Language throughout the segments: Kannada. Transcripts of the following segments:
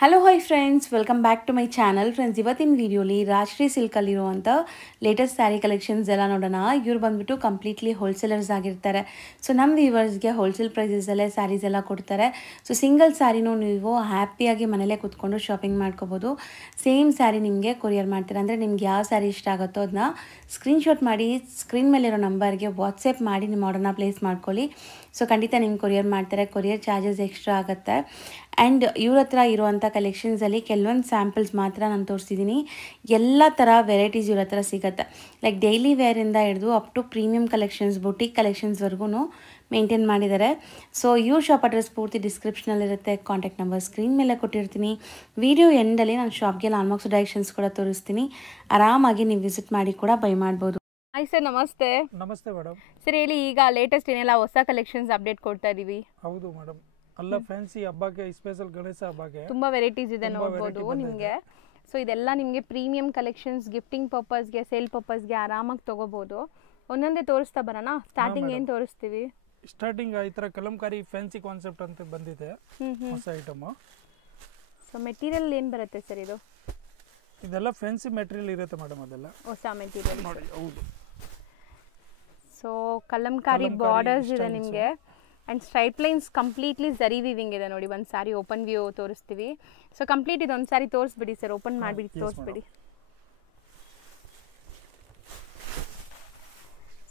Hello hi friends, welcome back to my channel. Friends, ಇವತ್ತಿನ ವಿಡಿಯೋಲಿ ರಾಜ್ಶ್ರೀ ಸಿಲ್ಕಲ್ಲಿರುವಂಥ ಲೇಟೆಸ್ಟ್ ಸ್ಯಾರಿ ಕಲೆಕ್ಷನ್ಸ್ ಎಲ್ಲ ನೋಡೋಣ. ಇವ್ರು ಬಂದುಬಿಟ್ಟು ಕಂಪ್ಲೀಟ್ಲಿ ಹೋಲ್ಸೇಲರ್ಸ್ ಆಗಿರ್ತಾರೆ. ಸೊ ನಮ್ಮ ವ್ಯೂವರ್ಸ್ಗೆ ಹೋಲ್ಸೇಲ್ ಪ್ರೈಸಸಲ್ಲೇ ಸ್ಯಾರೀಸ್ ಎಲ್ಲ ಕೊಡ್ತಾರೆ. ಸೊ ಸಿಂಗಲ್ ಸ್ಯಾರಿನೂ ನೀವು ಹ್ಯಾಪಿಯಾಗಿ ಮನೇಲೇ ಕೂತ್ಕೊಂಡು ಶಾಪಿಂಗ್ ಮಾಡ್ಕೋಬೋದು. ಸೇಮ್ ಸ್ಯಾರಿ ನಿಮಗೆ ಕೊರಿಯರ್ ಮಾಡ್ತಾರೆ. ಅಂದರೆ ನಿಮ್ಗೆ ಯಾವ ಸ್ಯಾರಿ ಇಷ್ಟ ಆಗುತ್ತೋ ಅದನ್ನ ಸ್ಕ್ರೀನ್ಶಾಟ್ ಮಾಡಿ ಸ್ಕ್ರೀನ್ ಮೇಲಿರೋ ನಂಬರ್ಗೆ ವಾಟ್ಸಪ್ ಮಾಡಿ ನಿಮ್ಮ ಆರ್ಡರ್ನ ಪ್ಲೇಸ್ ಮಾಡ್ಕೊಳ್ಳಿ. ಸೊ ಖಂಡಿತ ನಿಮ್ಗೆ ಕೊರಿಯರ್ ಮಾಡ್ತಾರೆ. ಕೊರಿಯರ್ ಚಾರ್ಜಸ್ ಎಕ್ಸ್ಟ್ರಾ ಆಗುತ್ತೆ. ಆ್ಯಂಡ್ ಇವ್ರ ಹತ್ರ ಇರುವಂಥ ಕಲೆಕ್ಷನ್ಸಲ್ಲಿ ಕೆಲವೊಂದು ಸ್ಯಾಂಪಲ್ಸ್ ಮಾತ್ರ ನಾನು ತೋರಿಸಿದ್ದೀನಿ. ಎಲ್ಲ ಥರ ವೆರೈಟೀಸ್ ಇವ್ರ ಹತ್ರ ಸಿಗುತ್ತೆ. ಲೈಕ್ ಡೈಲಿ ವೇರಿಂದ ಹಿಡಿದು up to premium collections, boutique ಕಲೆಕ್ಷನ್ಸ್ವರೆಗೂ ಮೇಂಟೈನ್ ಮಾಡಿದ್ದಾರೆ. ಸೊ ಇವ್ರ ಶಾಪ್ ಅಡ್ರೆಸ್ ಪೂರ್ತಿ ಡಿಸ್ಕ್ರಿಪ್ಷನಲ್ಲಿರುತ್ತೆ. ಕಾಂಟ್ಯಾಕ್ಟ್ ನಂಬರ್ ಸ್ಕ್ರೀನ್ ಮೇಲೆ ಕೊಟ್ಟಿರ್ತೀನಿ. ವಿಡಿಯೋ ಎಂಡಲ್ಲಿ ನಾನು ಶಾಪ್ಗೆ ಲಾನ್ಮಾರ್ಕ್ಸ್ ಡೈರೆಕ್ಷನ್ಸ್ ಕೂಡ ತೋರಿಸ್ತೀನಿ. ಆರಾಮಾಗಿ ನೀವು ವಿಸಿಟ್ ಮಾಡಿ ಕೂಡ ಬೈ ಮಾಡ್ಬೋದು. ಹಾಯ್ ಸರ್, ನಮಸ್ತೆ. ನಮಸ್ತೆ ಮೇಡಮ್. ಸರ್ ಹೇಳಿ, ಈಗ ಲೇಟೆಸ್ಟ್ ಏನೆಲ್ಲ ಹೊಸ ಕಲೆಕ್ಷನ್ಸ್ ಅಪ್ಡೇಟ್ ಕೊಡ್ತಾ ಇದೀವಿ? ಹೌದು ಮೇಡಮ್, ಅಲ್ಲ ಫ್ಯಾನ್ಸಿ ಹಬ್ಬಕ್ಕೆ, ಸ್ಪೆಷಲ್ ಗಣೇಶ ಹಬ್ಬಕ್ಕೆ ತುಂಬಾ ವೆರೈಟೀಸ್ ಇದೆ ನೋಡ್ಬೋದು ನಿಮಗೆ. ಸೊ ಇದೆಲ್ಲ ನಿಮಗೆ ಪ್ರೀಮಿಯಂ ಕಲೆಕ್ಷನ್ಸ್, ಗಿಫ್ಟಿಂಗ್ ಪರ್ಪಸ್ಗೆ, ಸೇಲ್ ಪರ್ಪಸ್ಗೆ ಆರಾಮಾಗಿ ತಗೋಬಹುದು. ಒಂದೊಂದೇ ತೋರಿಸ್ತಾ ಬರೋಣ. ಸ್ಟಾರ್ಟಿಂಗ್ ಏನು ತೋರಿಸ್ತೀವಿ? ಸ್ಟಾರ್ಟಿಂಗ್ ಈ ತರ ಕಲಂಕಾರಿ ಫ್ಯಾನ್ಸಿ ಕಾನ್ಸೆಪ್ಟ್ ಅಂತ ಬಂದಿದೆ, ಹೊಸ ಐಟಮ್. ಸೊ ಮೆಟೀರಿಯಲ್ ಏನು ಬರುತ್ತೆ ಸರ್ ಇದು? ಇದೆಲ್ಲ ಫ್ಯಾನ್ಸಿ ಮೆಟೀರಿಯಲ್ ಇರುತ್ತೆ ಮೇಡಮ್, ಅದೆಲ್ಲ ಹೊಸ ಮೆಟೀರಿಯಲ್ ನೋಡಿ. ಹೌದು. ಸೊ ಕಲಂಕಾರಿ ಬಾರ್ಡರ್ಸ್ ಇದೆ ನಿಮಗೆ. And straight lines completely zari weaving ಇದೆ ನೋಡಿ. ಒಂದು ಸಾರಿ ಓಪನ್ ವ್ಯೂ ತೋರಿಸ್ತೀವಿ. ಸೊ ಕಂಪ್ಲೀಟ್ ಇದೊಂದು ಸಾರಿ ತೋರಿಸ್ಬಿಡಿ ಸರ್, ಓಪನ್ ಮಾಡಿಬಿಟ್ಟು ತೋರಿಸ್ಬಿಡಿ.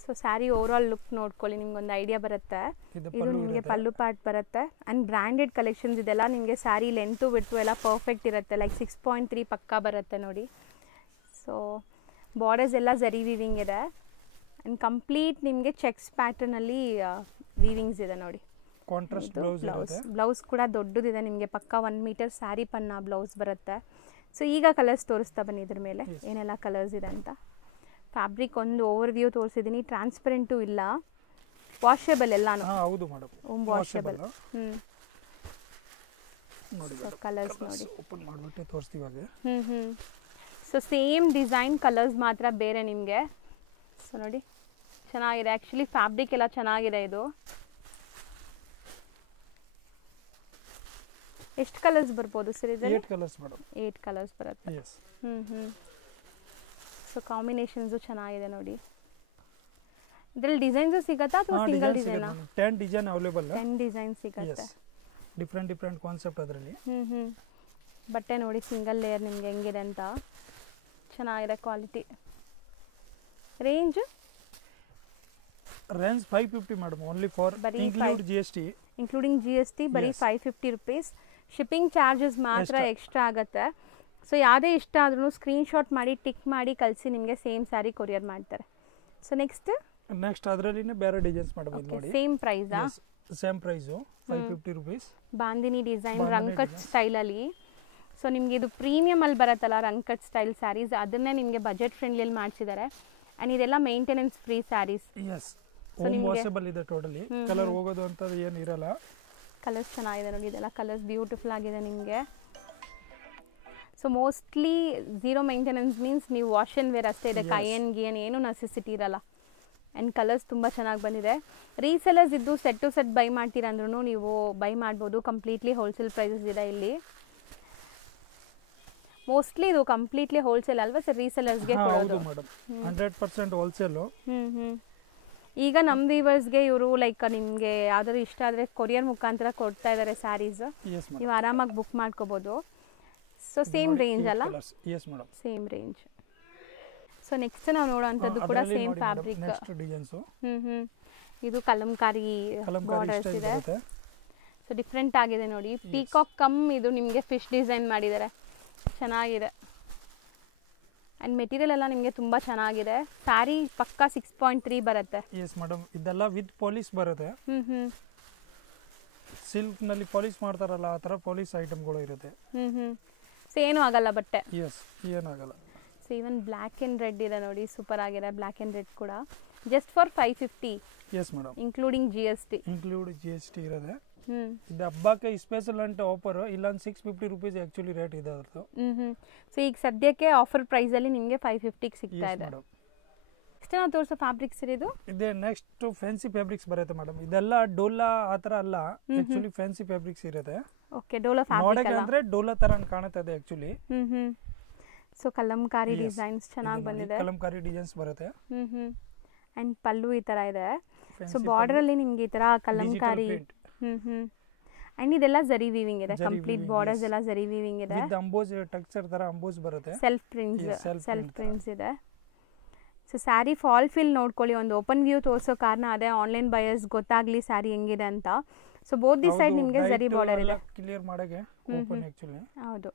So saree over all look ನೋಡ್ಕೊಳ್ಳಿ, ನಿಮ್ಗೊಂದು ಐಡಿಯಾ ಬರುತ್ತೆ. ಇದು ನಿಮಗೆ ಪಲ್ಲು ಪಾರ್ಟ್ ಬರುತ್ತೆ. ಆ್ಯಂಡ್ ಬ್ರ್ಯಾಂಡೆಡ್ ಕಲೆಕ್ಷನ್ಸ್ ಇದೆಲ್ಲ ನಿಮಗೆ. ಸ್ಯಾರಿ ಲೆಂತು ಬಿಟ್ಟು ಎಲ್ಲ ಪರ್ಫೆಕ್ಟ್ ಇರುತ್ತೆ. ಲೈಕ್ 6.3 ಪಕ್ಕಾ ಬರುತ್ತೆ ನೋಡಿ. ಸೊ ಬಾರ್ಡರ್ಸ್ ಎಲ್ಲ ಝರಿ ವೀವಿಂಗ್ ಇದೆ. ಆ್ಯಂಡ್ ಕಂಪ್ಲೀಟ್ ನಿಮಗೆ ಚೆಕ್ಸ್ ಪ್ಯಾಟರ್ನಲ್ಲಿ ವೀವಿಂಗ್ಸ್ ಇದೆ ನೋಡಿ. ಕಾಂಟ್ರಾಸ್ಟ್ ಬ್ಲೌಸ್ ಕೂಡ ದೊಡ್ಡದಿದೆ ನಿಮಗೆ. ಪಕ್ಕ 1 ಮೀಟರ್ ಸ್ಯಾರಿ ಪನ್ನ ಬ್ಲೌಸ್ ಬರುತ್ತೆ. ಸೊ ಈಗ ಕಲರ್ಸ್ ತೋರಿಸ್ತಾ ಬನ್ನಿ ಇದ್ರ ಮೇಲೆ ಏನೆಲ್ಲ ಕಲರ್ಸ್ ಇದೆ ಅಂತ. ಫ್ಯಾಬ್ರಿಕ್ ಒಂದು ಓವರ್ ವ್ಯೂ ತೋರಿಸಿದ್ದೀನಿ. ಟ್ರಾನ್ಸ್ಪರೆಂಟು ಇಲ್ಲ, ವಾಷೇಬಲ್ ಎಲ್ಲಾನು. ಹೌದು ಮೇಡಮ್, ವಾಷೇಬಲ್. ಕಲರ್ಸ್ ನೋಡಿ, ಓಪನ್ ಮಾಡಿಬಿಟ್ಟು ತೋರಿಸ್ತೀವಿ. ಸೊ ಸೇಮ್ ಡಿಸೈನ್, ಕಲರ್ಸ್ ಮಾತ್ರ ಬೇರೆ ನಿಮಗೆ. ಸೊ ನೋಡಿ, ಚೆನ್ನಾಗಿದೆ. ಆ್ಯಕ್ಚುಲಿ ಫ್ಯಾಬ್ರಿಕ್ ಎಲ್ಲ ಚೆನ್ನಾಗಿದೆ. ಇದು ಎಷ್ಟು ಕಲರ್ಸ್ ಬರ್ಬೋದು ಸರ್ ಇದರಲ್ಲಿ? 8 ಕಲರ್ಸ್ ಮೇಡಮ್. 8 ಕಲರ್ಸ್ ಬರುತ್ತೆ. ಸೊ ಕಾಂಬಿನೇಷನ್ಸು ಚೆನ್ನಾಗಿದೆ ನೋಡಿ. ಇದರಲ್ಲಿ ಡಿಸೈನ್ಸು ಸಿಗುತ್ತಾ ಅಥವಾ ಸಿಂಗಲ್ ಡಿಸೈನಾ? 10 design available. 10 ಡಿಸೈನ್ ಸಿಗುತ್ತೆ. ಡಿಫ್ರೆಂಟ್ ಕಾನ್ಸೆಪ್ಟ್ ಅದರಲ್ಲಿ. ಬಟ್ಟೆ ನೋಡಿ ಸಿಂಗಲ್ ಲೇಯರ್ ನಿಮಗೆ ಹೆಂಗಿದೆ ಅಂತ. ಚೆನ್ನಾಗಿದೆ quality. Range 550 madam, only for include GST. Including GST ಬರೀ 550 ರುಪೀಸ್. ಶಿಪ್ಪಿಂಗ್ ಚಾರ್ಜಸ್ ಮಾತ್ರ ಎಕ್ಸ್ಟ್ರಾ ಆಗುತ್ತೆ. ಸೊ ಯಾವುದೇ ಇಷ್ಟ ಆದ್ರೂ ಸ್ಕ್ರೀನ್ಶಾಟ್ ಮಾಡಿ ಟಿಕ್ ಮಾಡಿ ಕಳಿಸಿ, ನಿಮಗೆ ಸೇಮ್ ಸ್ಯಾರಿ ಕೊರಿಯರ್ ಮಾಡ್ತಾರೆ. ಸೊ ನೆಕ್ಸ್ಟ್ ಅದರಲ್ಲಿನೇ ಬೇರೆ ಡಿಸೈನ್ಸ್ ಮಾಡಬಹುದು ನೋಡಿ. ಸೇಮ್ ಪ್ರೈಸಾ? Same price 550 rupees. Bandhani design ರಂಕಟ್ ಸ್ಟೈಲಲ್ಲಿ. ಸೊ ನಿಮಗೆ ಇದು ಪ್ರೀಮಿಯಮ್ ಅಲ್ಲಿ ಬರುತ್ತಲ್ಲ ರಂಕಟ್ ಸ್ಟೈಲ್ ಸ್ಯಾರೀಸ್, ಅದನ್ನೇ ನಿಮಗೆ ಬಜೆಟ್ ಫ್ರೆಂಡ್ಲಿಯಲ್ಲಿ ಮಾಡಿಸಿದ್ದಾರೆ. ಆ್ಯಂಡ್ ಇದೆಲ್ಲ ಮೇಂಟೆನೆನ್ಸ್ ಫ್ರೀ ಸ್ಯಾರೀಸ್. ವಾಷಬಲ್ ಇದೆ ಟೋಟಲಿ. ಕಲರ್ ಹೋಗೋದು ಅಂತ ಏನು ಇರಲ್ಲ. ಕಲರ್ಸ್ ಚೆನ್ನಾಗಿದೆ ನೋಡಿ. ಇದೆಲ್ಲ ಕಲರ್ಸ್ ಬ್ಯೂಟಿಫುಲ್ ಆಗಿದೆ ನಿಮಗೆ. So mostly zero maintenance means ನೀವು ವಾಶ್ ಆ್ಯಂಡ್ ವೇರ್ ಅಷ್ಟೇ ಇದೆ. ಕೈಯನ್ ಗಿಯನ್ ಏನೂ ನೆಸೆಸಿಟಿ ಇರಲ್ಲ. ಆ್ಯಂಡ್ ಕಲರ್ಸ್ ತುಂಬ ಚೆನ್ನಾಗಿ ಬಂದಿದೆ. ರೀಸೆಲರ್ಸ್ ಇದ್ದು ಸೆಟ್ ಟು ಸೆಟ್ ಬೈ ಮಾಡ್ತೀರಾ ಅಂದ್ರೂ ನೀವು ಬೈ ಮಾಡ್ಬೋದು. ಕಂಪ್ಲೀಟ್ಲಿ ಹೋಲ್ಸೇಲ್ ಪ್ರೈಸಸ್ ಇದೆ ಇಲ್ಲಿ. ಮೋಸ್ಟ್ಲಿ ಇದು ಕಂಪ್ಲೀಟ್ಲಿ ಹೋಲ್ಸೇಲ್ ಅಲ್ವಾ ಸರ್? ರೀಸೆಲರ್ಸ್ಗೆ ಕೊಡೋದು. 100% ಹೋಲ್ಸೇಲ್. ಈಗ ನಮ್ಮ ವ್ಯೂವರ್ಸ್ಗೆ ಇವರು ಲೈಕ್ ನಿಮಗೆ ಯಾವ್ದಾದ್ರು ಇಷ್ಟ ಆದರೆ ಕೊರಿಯರ್ ಮುಖಾಂತರ ಕೊಡ್ತಾ ಇದ್ದಾರೆ ಸ್ಯಾರೀಸ್. ನೀವು ಆರಾಮಾಗಿ ಬುಕ್ ಮಾಡ್ಕೋಬೋದು. ಸೊ ಸೇಮ್ ರೇಂಜ್ ಅಲ್ಲ? Same range. ಸೊ ನೆಕ್ಸ್ಟ್ ನಾವು ನೋಡೋವಂಥದ್ದು ಕೂಡ ಸೇಮ್ ಫ್ಯಾಬ್ರಿಕ್. ಇದು ಕಲಂಕಾರಿ ಬಾರ್ಡರ್ಸ್ ಇದೆ. ಸೊ ಡಿಫ್ರೆಂಟ್ ಆಗಿದೆ ನೋಡಿ. ಪೀಕಾಕ್ ಕಮ್ ಇದು ನಿಮಗೆ ಫಿಶ್ ಡಿಸೈನ್ ಮಾಡಿದ್ದಾರೆ. ಚೆನ್ನಾಗಿದೆ. ಆ್ಯಂಡ್ ಮೆಟೀರಿಯಲ್ ಎಲ್ಲ ನಿಮಗೆ ತುಂಬ ಚೆನ್ನಾಗಿದೆ. ಸ್ಯಾರಿ ಪಕ್ಕ 6.3 ಬರುತ್ತೆ. ಎಸ್ ಮೇಡಮ್, ಇದೆಲ್ಲ ವಿತ್ ಪಾಲಿಶ್ ಬರುತ್ತೆ. ಸಿಲ್ಕ್ ನಲ್ಲಿ ಪಾಲಿಶ್ ಮಾಡ್ತಾರಲ್ಲ, ಆ ತರ ಪಾಲಿಶ್ ಐಟಮ್ಗಳು ಇರುತ್ತೆ. ಸೊ ಏನೂ ಆಗಲ್ಲ ಬಟ್ಟೆ. ಎಸ್, ಏನಾಗಲ್ಲ. So even black and red ಇದೆ ನೋಡಿ, ಸೂಪರ್ ಆಗಿದೆ. ಬ್ಲ್ಯಾಕ್ ಆ್ಯಂಡ್ ರೆಡ್ ಕೂಡ just for 550. Yes madam, including GST. Include GST ಇರುತ್ತೆ. ಇದು ಹಬ್ಬಕ್ಕೆ ಸ್ಪೆಷಲ್ ಅಂತ ಆಫರ್. ಇಲ್ಲ 650 ರುಪೀಸ್ ಆಕ್ಚುಲಿ ರೇಟ್ ಇದೆ ಅದರದ್ದು. ಸೊ ಈಗ ಸದ್ಯಕ್ಕೆ ಆಫರ್ ಪ್ರೈಸಲ್ಲಿ ನಿಮಗೆ 550 ಸಿಗ್ತಾ ಇದೆ. ನೆಕ್ಸ್ಟ್ ನಾವು ತೋರಿಸೋ ಫ್ಯಾಬ್ರಿಕ್ಸ್ ಇದು ಇದೆ ನೆಕ್ಸ್ಟ್ ಫ್ಯಾನ್ಸಿ ಫ್ಯಾಬ್ರಿಕ್ಸ್ ಬರುತ್ತೆ ಮೇಡಮ್. ಇದೆಲ್ಲ ಡೋಲಾ ಆತರ ಅಲ್ಲ, ಆಕ್ಚುಲಿ ಫ್ಯಾನ್ಸಿ ಫ್ಯಾಬ್ರಿಕ್ಸ್ ಇರುತ್ತೆ. ಓಕೆ, ಡೋಲಾ ಫ್ಯಾಬ್ರಿಕ್ ನೋಡಕ್ಕೆ ಅಂದ್ರೆ ಡೋಲಾ ತರ ಕಾಣುತ್ತದೆ ಆಕ್ಚುಲಿ. ಸೊ ಕಲಂಕಾರಿ ಡಿಸೈನ್ಸ್ ಚೆನ್ನಾಗಿ ಬಂದಿದೆ. ಕಲಂಕಾರಿ ಡಿಸೈನ್ಸ್ ಬರುತ್ತೆ. ಅಂಡ್ ಪಲ್ಲು ಈ ತರ ಇದೆ. ಸೊ ಬಾರ್ಡರ್ ಅಲ್ಲಿ ನಿಮ್ಗೆ ಈ ತರ ಕಲಂಕಾರಿ ಅಂಡ್ ಇದೆಲ್ಲ ಜರಿ ವೀವಿಂಗ್ ಇದೆ. ಕಂಪ್ಲೀಟ್ ಬಾರ್ಡರ್ಸ್ ಎಲ್ಲ ಜರಿ ವೀವಿಂಗ್ ಇದೆ. ವಿತ್ ಅಂಬೋಸ್ ಟೆಕ್ಸ್ಚರ್ ತರ ಅಂಬೋಸ್ ಬರುತ್ತೆ. ಸೆಲ್ಫ್ ಪ್ರಿಂಟ್ಸ್ ಇದೆ. ಸೊ ಸ್ಯಾರಿ ಫಾಲ್ ಫಿಲ್ ನೋಡ್ಕೊಳ್ಳಿ. ಒಂದು ಓಪನ್ ವ್ಯೂ ತೋರಿಸೋ ಕಾರಣ ಅದೇ, ಆನ್ಲೈನ್ ಬಯರ್ಸ್ ಗೊತ್ತಾಗ್ಲಿ ಸ್ಯಾರಿ ಹೆಂಗಿದೆ ಅಂತ. ಸೊ ಬೋತ್ ದಿ ಸೈಡ್ ನಿಮಗೆ ಜರಿ ಬಾರ್ಡರ್ ಇದೆ. ಕ್ಲಿಯರ್ ಮಾಡಕ್ಕೆ ಓಪನ್ ಆಕ್ಚುಲಿ. ಹೌದು.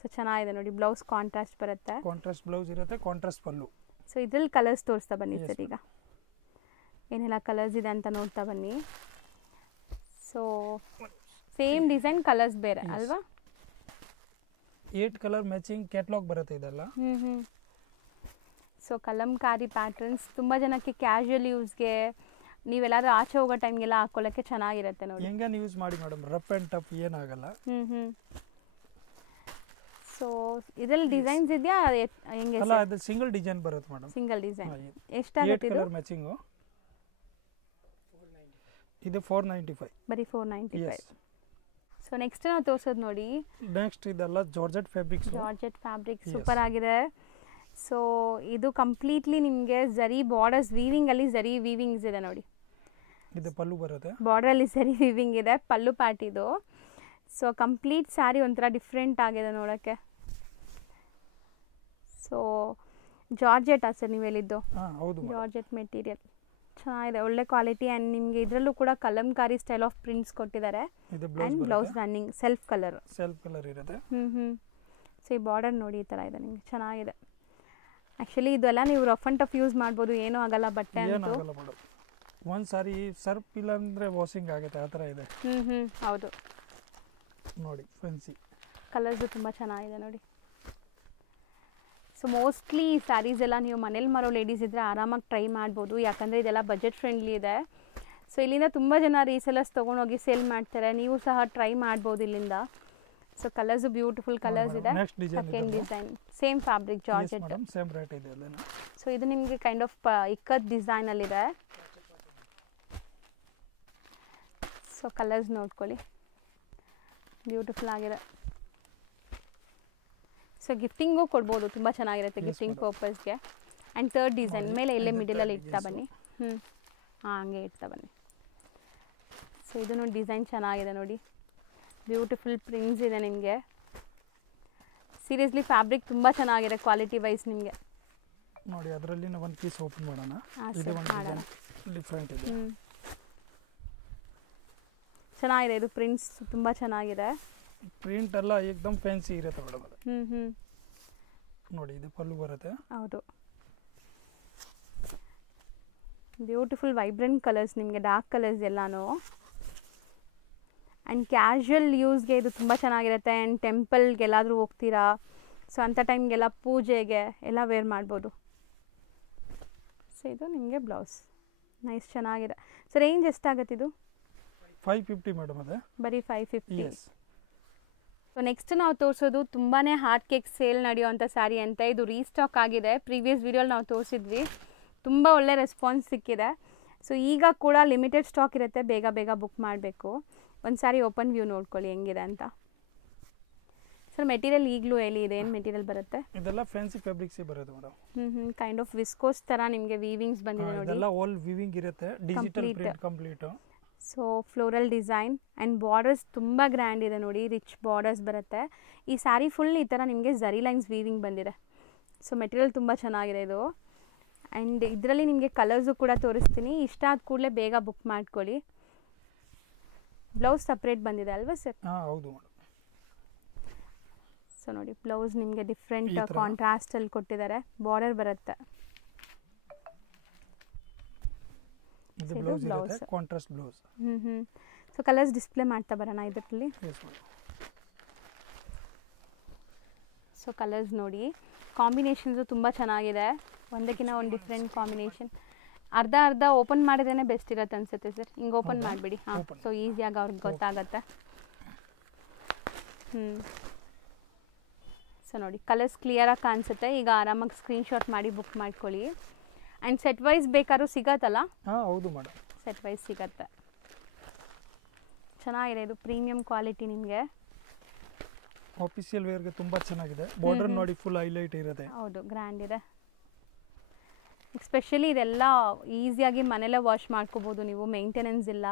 ಸೊ ಚೆನ್ನಾಗಿದೆ ನೋಡಿ. ಬ್ಲೌಸ್ ಕಾಂಟ್ರಾಸ್ಟ್ ಬರುತ್ತೆ. ಕಾಂಟ್ರಾಸ್ಟ್ ಬ್ಲೌಸ್ ಇರುತ್ತೆ, ಕಾಂಟ್ರಾಸ್ಟ್ ಪಲ್ಲು. ಸೊ ಇದ್ರಲ್ಲಿ ಕಲರ್ಸ್ ತೋರಿಸ್ತಾ ಬನ್ನಿ ಸರ್. ಈಗ ಏನೆಲ್ಲ ಕಲರ್ಸ್ ಇದೆ ಅಂತ ನೋಡ್ತಾ ಬನ್ನಿ. ಸೊ ಸೇಮ್ ಡಿಸೈನ್ ಕಲರ್ಸ್ ಬೇರೆ ಅಲ್ವಾ? 8 ಕಲರ್ ಮ್ಯಾಚಿಂಗ್ ಕ್ಯಾಟಲಾಗ್ ಬರುತ್ತೆ ಇದೆಲ್ಲ. ಸೊ ಕಲಂಕಾರಿ ಪ್ಯಾಟರ್ನ್ಸ್ ತುಂಬ ಜನಕ್ಕೆ ಕ್ಯಾಶುಯಲ್ ಯೂಸ್ಗೆ, ನೀವೆಲ್ಲಾದ್ರೂ ಆಚೆ ಹೋಗೋ ಟೈಮ್ಗೆಲ್ಲ ಹಾಕೊಳ್ಳೋಕ್ಕೆ ಚೆನ್ನಾಗಿರುತ್ತೆ ನೋಡಿ. ಹೆಂಗನ್ ಯೂಸ್ ಮಾಡಿ ಮೇಡಮ್, ರಫ್ ಆ್ಯಂಡ್ ಟಫ್ ಏನಾಗಲ್ಲ. ಸೊ ಇದರಲ್ಲಿ ಡಿಸೈನ್ಸ್ ಇದೆಯಾ ಹೆಂಗೆ? ಅಲ್ಲ, ಅದು ಸಿಂಗಲ್ ಡಿಸೈನ್ ಬರುತ್ತೆ ಮೇಡಮ್. ಸಿಂಗಲ್ ಡಿಸೈನ್ ಎಷ್ಟಾಗುತ್ತೆ ಇದು? ಕಲರ್ ಮ್ಯಾಚಿಂಗ್ ಇದು 495. ಬರೀ 495. ಸೊ ನೆಕ್ಸ್ಟ್ ನಾವು ತೋರಿಸೋದು ನೋಡಿ. ನೆಕ್ಸ್ಟ್ ಇದೆಲ್ಲ georgette fabrics. Georgette fabric super ಆಗಿದೆ. ಸೊ ಇದು ಕಂಪ್ಲೀಟ್ಲಿ ನಿಮಗೆ ಜರಿ ಬಾರ್ಡರ್ಸ್ ವೀವಿಂಗ್ ಅಲ್ಲಿ ಜರಿ ವೀವಿಂಗ್ಸ್ ಇದೆ ನೋಡಿ. ಇದು ಪಲ್ಲು ಬರುತ್ತೆ. ಬಾರ್ಡರ್ ಅಲ್ಲಿ ಜರಿ ವೀವಿಂಗ್ ಇದೆ. ಪಲ್ಲು ಪಾರ್ಟ್ ಇದು. ಸೊ ಕಂಪ್ಲೀಟ್ ಸ್ಯಾರಿ ಒಂಥರ ಡಿಫ್ರೆಂಟ್ ಆಗಿದೆ ನೋಡೋಕ್ಕೆ. ಸೊ ಜಾರ್ಜೆಟ್ ಸರ್ ನೀವು ಹೇಳಿದ್ದು? ಹೌದು, ಜಾರ್ಜೆಟ್ ಮೆಟೀರಿಯಲ್ ಚೆನ್ನಾಗಿದೆ, ಒಳ್ಳೆ ಕ್ವಾಲಿಟಿ. ಆ್ಯಂಡ್ ನಿಮಗೆ ಇದರಲ್ಲೂ ಕೂಡ ಕಲಂಕಾರಿ ಸ್ಟೈಲ್ ಆಫ್ ಪ್ರಿಂಟ್ಸ್ ಕೊಟ್ಟಿದ್ದಾರೆ. And blouse running self colour ಇರುತ್ತೆ. ಸೊ ಈ ಬಾರ್ಡರ್ ನೋಡಿ ಈ ಥರ ಇದೆ, ನಿಮಗೆ ಚೆನ್ನಾಗಿದೆ. ಆ್ಯಕ್ಚುಲಿ ಇದೆಲ್ಲ ನೀವು ರಫ್ ಆ್ಯಂಡ್ ಟಫ್ ಯೂಸ್ ಮಾಡ್ಬೋದು, ಏನೂ ಆಗಲ್ಲ ಬಟ್ಟೆ ಅಂತೂ. ಒಂದು ಸಾರಿ ಸರ್ಪ್ ಇಲ್ಲ ಅಂದರೆ ವಾಷಿಂಗ್ ಆಗುತ್ತೆ, ಆ ಥರ ಇದೆ. ಹೌದು ನೋಡಿ. ಫ್ಯಾನ್ಸಿ ಕಲರ್ಸು ತುಂಬ ಚೆನ್ನಾಗಿದೆ ನೋಡಿ. ಸೊ ಮೋಸ್ಟ್ಲಿ ಈ ಸ್ಯಾರೀಸ್ ಎಲ್ಲ ನೀವು ಮನೇಲಿ ಮಾರೋ ಲೇಡೀಸ್ ಇದ್ದರೆ ಆರಾಮಾಗಿ ಟ್ರೈ ಮಾಡ್ಬೋದು, ಯಾಕಂದರೆ ಇದೆಲ್ಲ ಬಜೆಟ್ ಫ್ರೆಂಡ್ಲಿ ಇದೆ. ಸೊ ಇಲ್ಲಿಂದ ತುಂಬ ಜನ ರೀಸೆಲ್ಲರ್ಸ್ ತೊಗೊಂಡೋಗಿ ಸೇಲ್ ಮಾಡ್ತಾರೆ, ನೀವು ಸಹ ಟ್ರೈ ಮಾಡ್ಬೋದು ಇಲ್ಲಿಂದ. ಸೊ ಕಲರ್ಸು ಬ್ಯೂಟಿಫುಲ್ ಕಲರ್ಸ್ ಇದೆ. Second design same fabric georgette. So ಇದು ನಿಮಗೆ ಕೈಂಡ್ ಆಫ್ ಇಕ್ಕತ್ ಡಿಸೈನಲ್ಲಿದೆ. ಸೊ ಕಲರ್ಸ್ ನೋಡ್ಕೊಳ್ಳಿ, ಬ್ಯೂಟಿಫುಲ್ ಆಗಿದೆ. ಸೊ ಗಿಫ್ಟಿಂಗು ಕೊಡ್ಬೋದು, ತುಂಬ ಚೆನ್ನಾಗಿರುತ್ತೆ ಗಿಫ್ಟಿಂಗ್ ಪರ್ಪಸ್ಗೆ. ಆ್ಯಂಡ್ ಥರ್ಡ್ ಡಿಸೈನ್ ಮೇಲೆ ಇಲ್ಲೇ ಮಿಡಲಲ್ಲಿ ಇಡ್ತಾ ಬನ್ನಿ. ಹಂಗೆ ಇಡ್ತಾ ಬನ್ನಿ. ಸೊ ಇದನ್ನು ಡಿಸೈನ್ ಚೆನ್ನಾಗಿದೆ ನೋಡಿ, ಬ್ಯೂಟಿಫುಲ್ ಪ್ರಿಂಟ್ಸ್ ಇದೆ ನಿಮಗೆ. ಸೀರಿಯಸ್ಲಿ ಫ್ಯಾಬ್ರಿಕ್ ತುಂಬ ಚೆನ್ನಾಗಿದೆ ಕ್ವಾಲಿಟಿ ವೈಸ್ ನಿಮಗೆ ನೋಡಿ. ಅದರಲ್ಲಿ ನಾವು ಒಂದು ಪೀಸ್ ಓಪನ್ ಮಾಡೋಣ. ಇದು ಒಂದು ಡಿಫರೆಂಟ್ ಇದೆ, ಚೆನ್ನಾಗಿದೆ. ಇದು ಪ್ರಿಂಟ್ಸ್ ತುಂಬ ಚೆನ್ನಾಗಿದೆ. ಪ್ರಿಂಟ್ ಎಲ್ಲ ಏಕದಮ್ ಫ್ಯಾನ್ಸಿ ಇರುತ್ತೆ ಮೇಡಮ್ ಅದು. ನೋಡಿ, ಇದು ಪಲ್ಲು ಬರುತ್ತೆ. ಹೌದು, ಬ್ಯೂಟಿಫುಲ್ ವೈಬ್ರೆಂಟ್ ಕಲರ್ಸ್ ನಿಮಗೆ, ಡಾರ್ಕ್ ಕಲರ್ಸ್ ಎಲ್ಲಾನು. ಆ್ಯಂಡ್ ಕ್ಯಾಶುಯಲ್ ಯೂಸ್ಗೆ ಇದು ತುಂಬ ಚೆನ್ನಾಗಿರುತ್ತೆ. ಆ್ಯಂಡ್ ಟೆಂಪಲ್ಗೆ ಎಲ್ಲಾದರೂ ಹೋಗ್ತೀರಾ, ಸೊ ಅಂಥ ಟೈಮ್ಗೆಲ್ಲ ಪೂಜೆಗೆ ಎಲ್ಲ ವೇರ್ ಮಾಡ್ಬೋದು. ಸೊ ಇದು ನಿಮಗೆ ಬ್ಲೌಸ್ ನೈಸ್ ಚೆನ್ನಾಗಿದೆ. ಸೊ ರೇಂಜ್ ಎಷ್ಟಾಗುತ್ತೆ ಇದು? 550 ಮೇಡಮ್. ಅದೇ ಬರೀ 550. ಸೊ ನೆಕ್ಸ್ಟ್ ನಾವು ತೋರಿಸೋದು ತುಂಬಾ ಹಾರ್ಟ್ ಕೇಕ್ ಸೇಲ್ ನಡೆಯುವಂಥ ಸ್ಯಾರಿ ಅಂತ. ಇದು ರೀಸ್ಟಾಕ್ ಆಗಿದೆ, ಪ್ರೀವಿಯಸ್ ವೀಡಿಯೋಲಿ ನಾವು ತೋರಿಸಿದ್ವಿ, ತುಂಬ ಒಳ್ಳೆ ರೆಸ್ಪಾನ್ಸ್ ಸಿಕ್ಕಿದೆ. ಸೊ ಈಗ ಕೂಡ ಲಿಮಿಟೆಡ್ ಸ್ಟಾಕ್ ಇರುತ್ತೆ, ಬೇಗ ಬೇಗ ಬುಕ್ ಮಾಡಬೇಕು. ಒಂದು ಸಾರಿ ಓಪನ್ ವ್ಯೂ ನೋಡ್ಕೊಳ್ಳಿ ಹೆಂಗಿದೆ ಅಂತ. ಸರ್ ಮೆಟೀರಿಯಲ್ ಈಗಲೂ ಹೇಳಿ, ಇದೆ ಏನು ಮೆಟೀರಿಯಲ್ ಬರುತ್ತೆ? ಇದೆಲ್ಲ ಫ್ಯಾನ್ಸಿ ಫ್ಯಾಬ್ರಿಕ್ಸ್ ಬರುತ್ತೆ ಮೇಡಮ್. ಕೈಂಡ್ ಆಫ್ ವಿಸ್ಕೋಸ್ ಥರ ನಿಮಗೆ ವೀವಿಂಗ್ಸ್ ಬಂದಿದೆ ನೋಡಿ. ಇದೆಲ್ಲ ಆಲ್ ವೀವಿಂಗ್ ಇರುತ್ತೆ, digital print complete. So floral design and borders ತುಂಬ ಗ್ರ್ಯಾಂಡ್ ಇದೆ ನೋಡಿ, ರಿಚ್ ಬಾರ್ಡರ್ಸ್ ಬರುತ್ತೆ. ಈ ಸ್ಯಾರಿ ಫುಲ್ ಈ ಥರ ನಿಮಗೆ ಝರಿ ಲೈನ್ಸ್ ವೀವಿಂಗ್ ಬಂದಿದೆ. ಸೊ ಮೆಟೀರಿಯಲ್ ತುಂಬ ಚೆನ್ನಾಗಿದೆ ಇದು. ಆ್ಯಂಡ್ ಇದರಲ್ಲಿ ನಿಮಗೆ ಕಲರ್ಸು ಕೂಡ ತೋರಿಸ್ತೀನಿ, ಇಷ್ಟ ಆದ ಕೂಡಲೇ ಬೇಗ ಬುಕ್ ಮಾಡ್ಕೊಳ್ಳಿ. ಬ್ಲೌಸ್ ಸಪ್ರೇಟ್ ಬಂದಿದೆ ಅಲ್ವಾ ಸರ್? ಹೌದು ಮೇಡಮ್. ಸೊ ನೋಡಿ, ಬ್ಲೌಸ್ ನಿಮಗೆ ಡಿಫ್ರೆಂಟ್ ಕಾಂಟ್ರಾಸ್ಟಲ್ಲಿ ಕೊಟ್ಟಿದ್ದಾರೆ, ಬಾರ್ಡರ್ ಬರುತ್ತೆ. ಇದು ಬ್ಲೌಸ್ ಇರುತ್ತೆ, contrast blouse. So colours display ಮಾಡ್ತಾ ಬರೋಣ ಇದರಲ್ಲಿ. ಸೊ ಕಲರ್ಸ್ ನೋಡಿ, ಕಾಂಬಿನೇಷನ್ಸು ತುಂಬ ಚೆನ್ನಾಗಿದೆ, ಒಂದಕ್ಕಿಂತ ಒಂದು ಡಿಫ್ರೆಂಟ್ ಕಾಂಬಿನೇಷನ್. ಅರ್ಧ ಅರ್ಧ ಓಪನ್ ಮಾಡಿದ್ರೇ ಬೆಸ್ಟ್ ಇರುತ್ತೆ ಅನ್ಸುತ್ತೆ ಸರ್. ಹಿಂಗೆ ಓಪನ್ ಮಾಡಿಬಿಡಿ. ಹಾಂ, ಸೊ ಈಸಿಯಾಗಿ ಅವ್ರಿಗೆ ಗೊತ್ತಾಗತ್ತೆ. ಸೊ ನೋಡಿ, ಕಲರ್ಸ್ ಕ್ಲಿಯರಾಗಿ ಕಾಣಿಸುತ್ತೆ. ಈಗ ಆರಾಮಾಗಿ ಸ್ಕ್ರೀನ್ಶಾಟ್ ಮಾಡಿ ಬುಕ್ ಮಾಡ್ಕೊಳ್ಳಿ. ಆ್ಯಂಡ್ ಸೆಟ್ ವೈಸ್ ಬೇಕಾದ್ರೂ ಸಿಗತ್ತಲ್ಲ? ಹಾಂ ಹೌದು ಮೇಡಮ್, ಸೆಟ್ ವೈಸ್ ಸಿಗತ್ತೆ. ಚೆನ್ನಾಗಿದೆ, ಇದು ಪ್ರೀಮಿಯಂ ಕ್ವಾಲಿಟಿ ನಿಮಗೆ. ಆಫೀಸಿಯಲ್ ವೇರ್ಗೆ ತುಂಬ ಚೆನ್ನಾಗಿದೆ. ಬಾರ್ಡರ್ ನೋಡಿ ಫುಲ್ ಹೈಲೈಟ್ ಇರುತ್ತೆ. ಹೌದು, ಗ್ರ್ಯಾಂಡ್ ಇದೆ. ಎಸ್ಪೆಷಲಿ ಇದೆಲ್ಲ ಈಸಿಯಾಗಿ ಮನೆಯಲ್ಲೇ ವಾಶ್ ಮಾಡ್ಕೋಬೋದು ನೀವು, ಮೇಂಟೆನೆನ್ಸ್ ಇಲ್ಲ.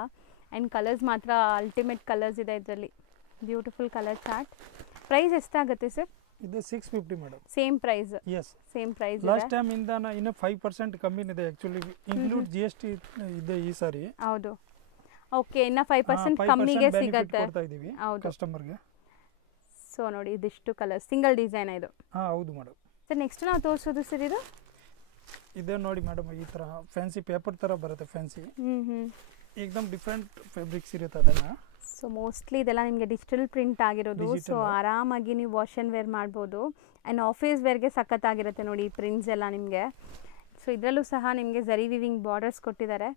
ಆ್ಯಂಡ್ ಕಲರ್ಸ್ ಮಾತ್ರ ಅಲ್ಟಿಮೇಟ್ ಕಲರ್ಸ್ ಇದೆ ಇದರಲ್ಲಿ. Beautiful colour chart. ಪ್ರೈಸ್ ಎಷ್ಟಾಗುತ್ತೆ ಸರ್? ಇದು 650 madam. Same price? Yes, same price. Last time ಇಂದ ಇನ್ನು 5% ಕಮ್ಮಿನಿದೆ ಆ್ಯಕ್ಚುಲಿ, ಇನ್ಕ್ಲೂಡ್ GST ಇದೆ ಈ ಸಾರಿ. ಹೌದು, ಓಕೆ, ಇನ್ನು 5% ಕಮ್ಮಿಗೆ ಸಿಗುತ್ತೆ. ಕೊಡ್ತಾ ಇದ್ದೀವಿ ಕಸ್ಟಮರ್ಗೆ. ಸೊ ನೋಡಿ, ಇದಿಷ್ಟು ಕಲರ್ ಸಿಂಗಲ್ ಡಿಸೈನ್ ಇದು. ಹಾಂ ಹೌದು ಮೇಡಮ್. ಸರ್ ನೆಕ್ಸ್ಟ್ ನಾವು ತೋರಿಸೋದು ಸರ್ ಇದು ಇದೇ ನೋಡಿ ಮೇಡಮ್, ಈ ಥರ ಫ್ಯಾನ್ಸಿ ಪೇಪರ್ ಥರ ಬರುತ್ತೆ. ಫ್ಯಾನ್ಸಿ ಏಕದಮ್ ಡಿಫ್ರೆಂಟ್ ಫ್ಯಾಬ್ರಿಕ್ಸ್ ಇರುತ್ತೆ ಅದನ್ನು. ಸೊ ಮೋಸ್ಟ್ಲಿ ಇದೆಲ್ಲ ನಿಮಗೆ ಡಿಜಿಟಲ್ ಪ್ರಿಂಟ್ ಆಗಿರೋದು. ಸೊ ಆರಾಮಾಗಿ ನೀವು ವಾಶ್ ಆ್ಯಂಡ್ ವೇರ್ ಮಾಡ್ಬೋದು. ಆ್ಯಂಡ್ ಆಫೀಸ್ ವೇರ್ಗೆ ಸಖತ್ತಾಗಿರುತ್ತೆ ನೋಡಿ ಈ ಪ್ರಿಂಟ್ಸ್ ಎಲ್ಲ ನಿಮಗೆ. ಸೊ ಇದರಲ್ಲೂ ಸಹ ನಿಮಗೆ ಝರಿ ವಿವಿಂಗ್ ಬಾರ್ಡರ್ಸ್ ಕೊಟ್ಟಿದ್ದಾರೆ.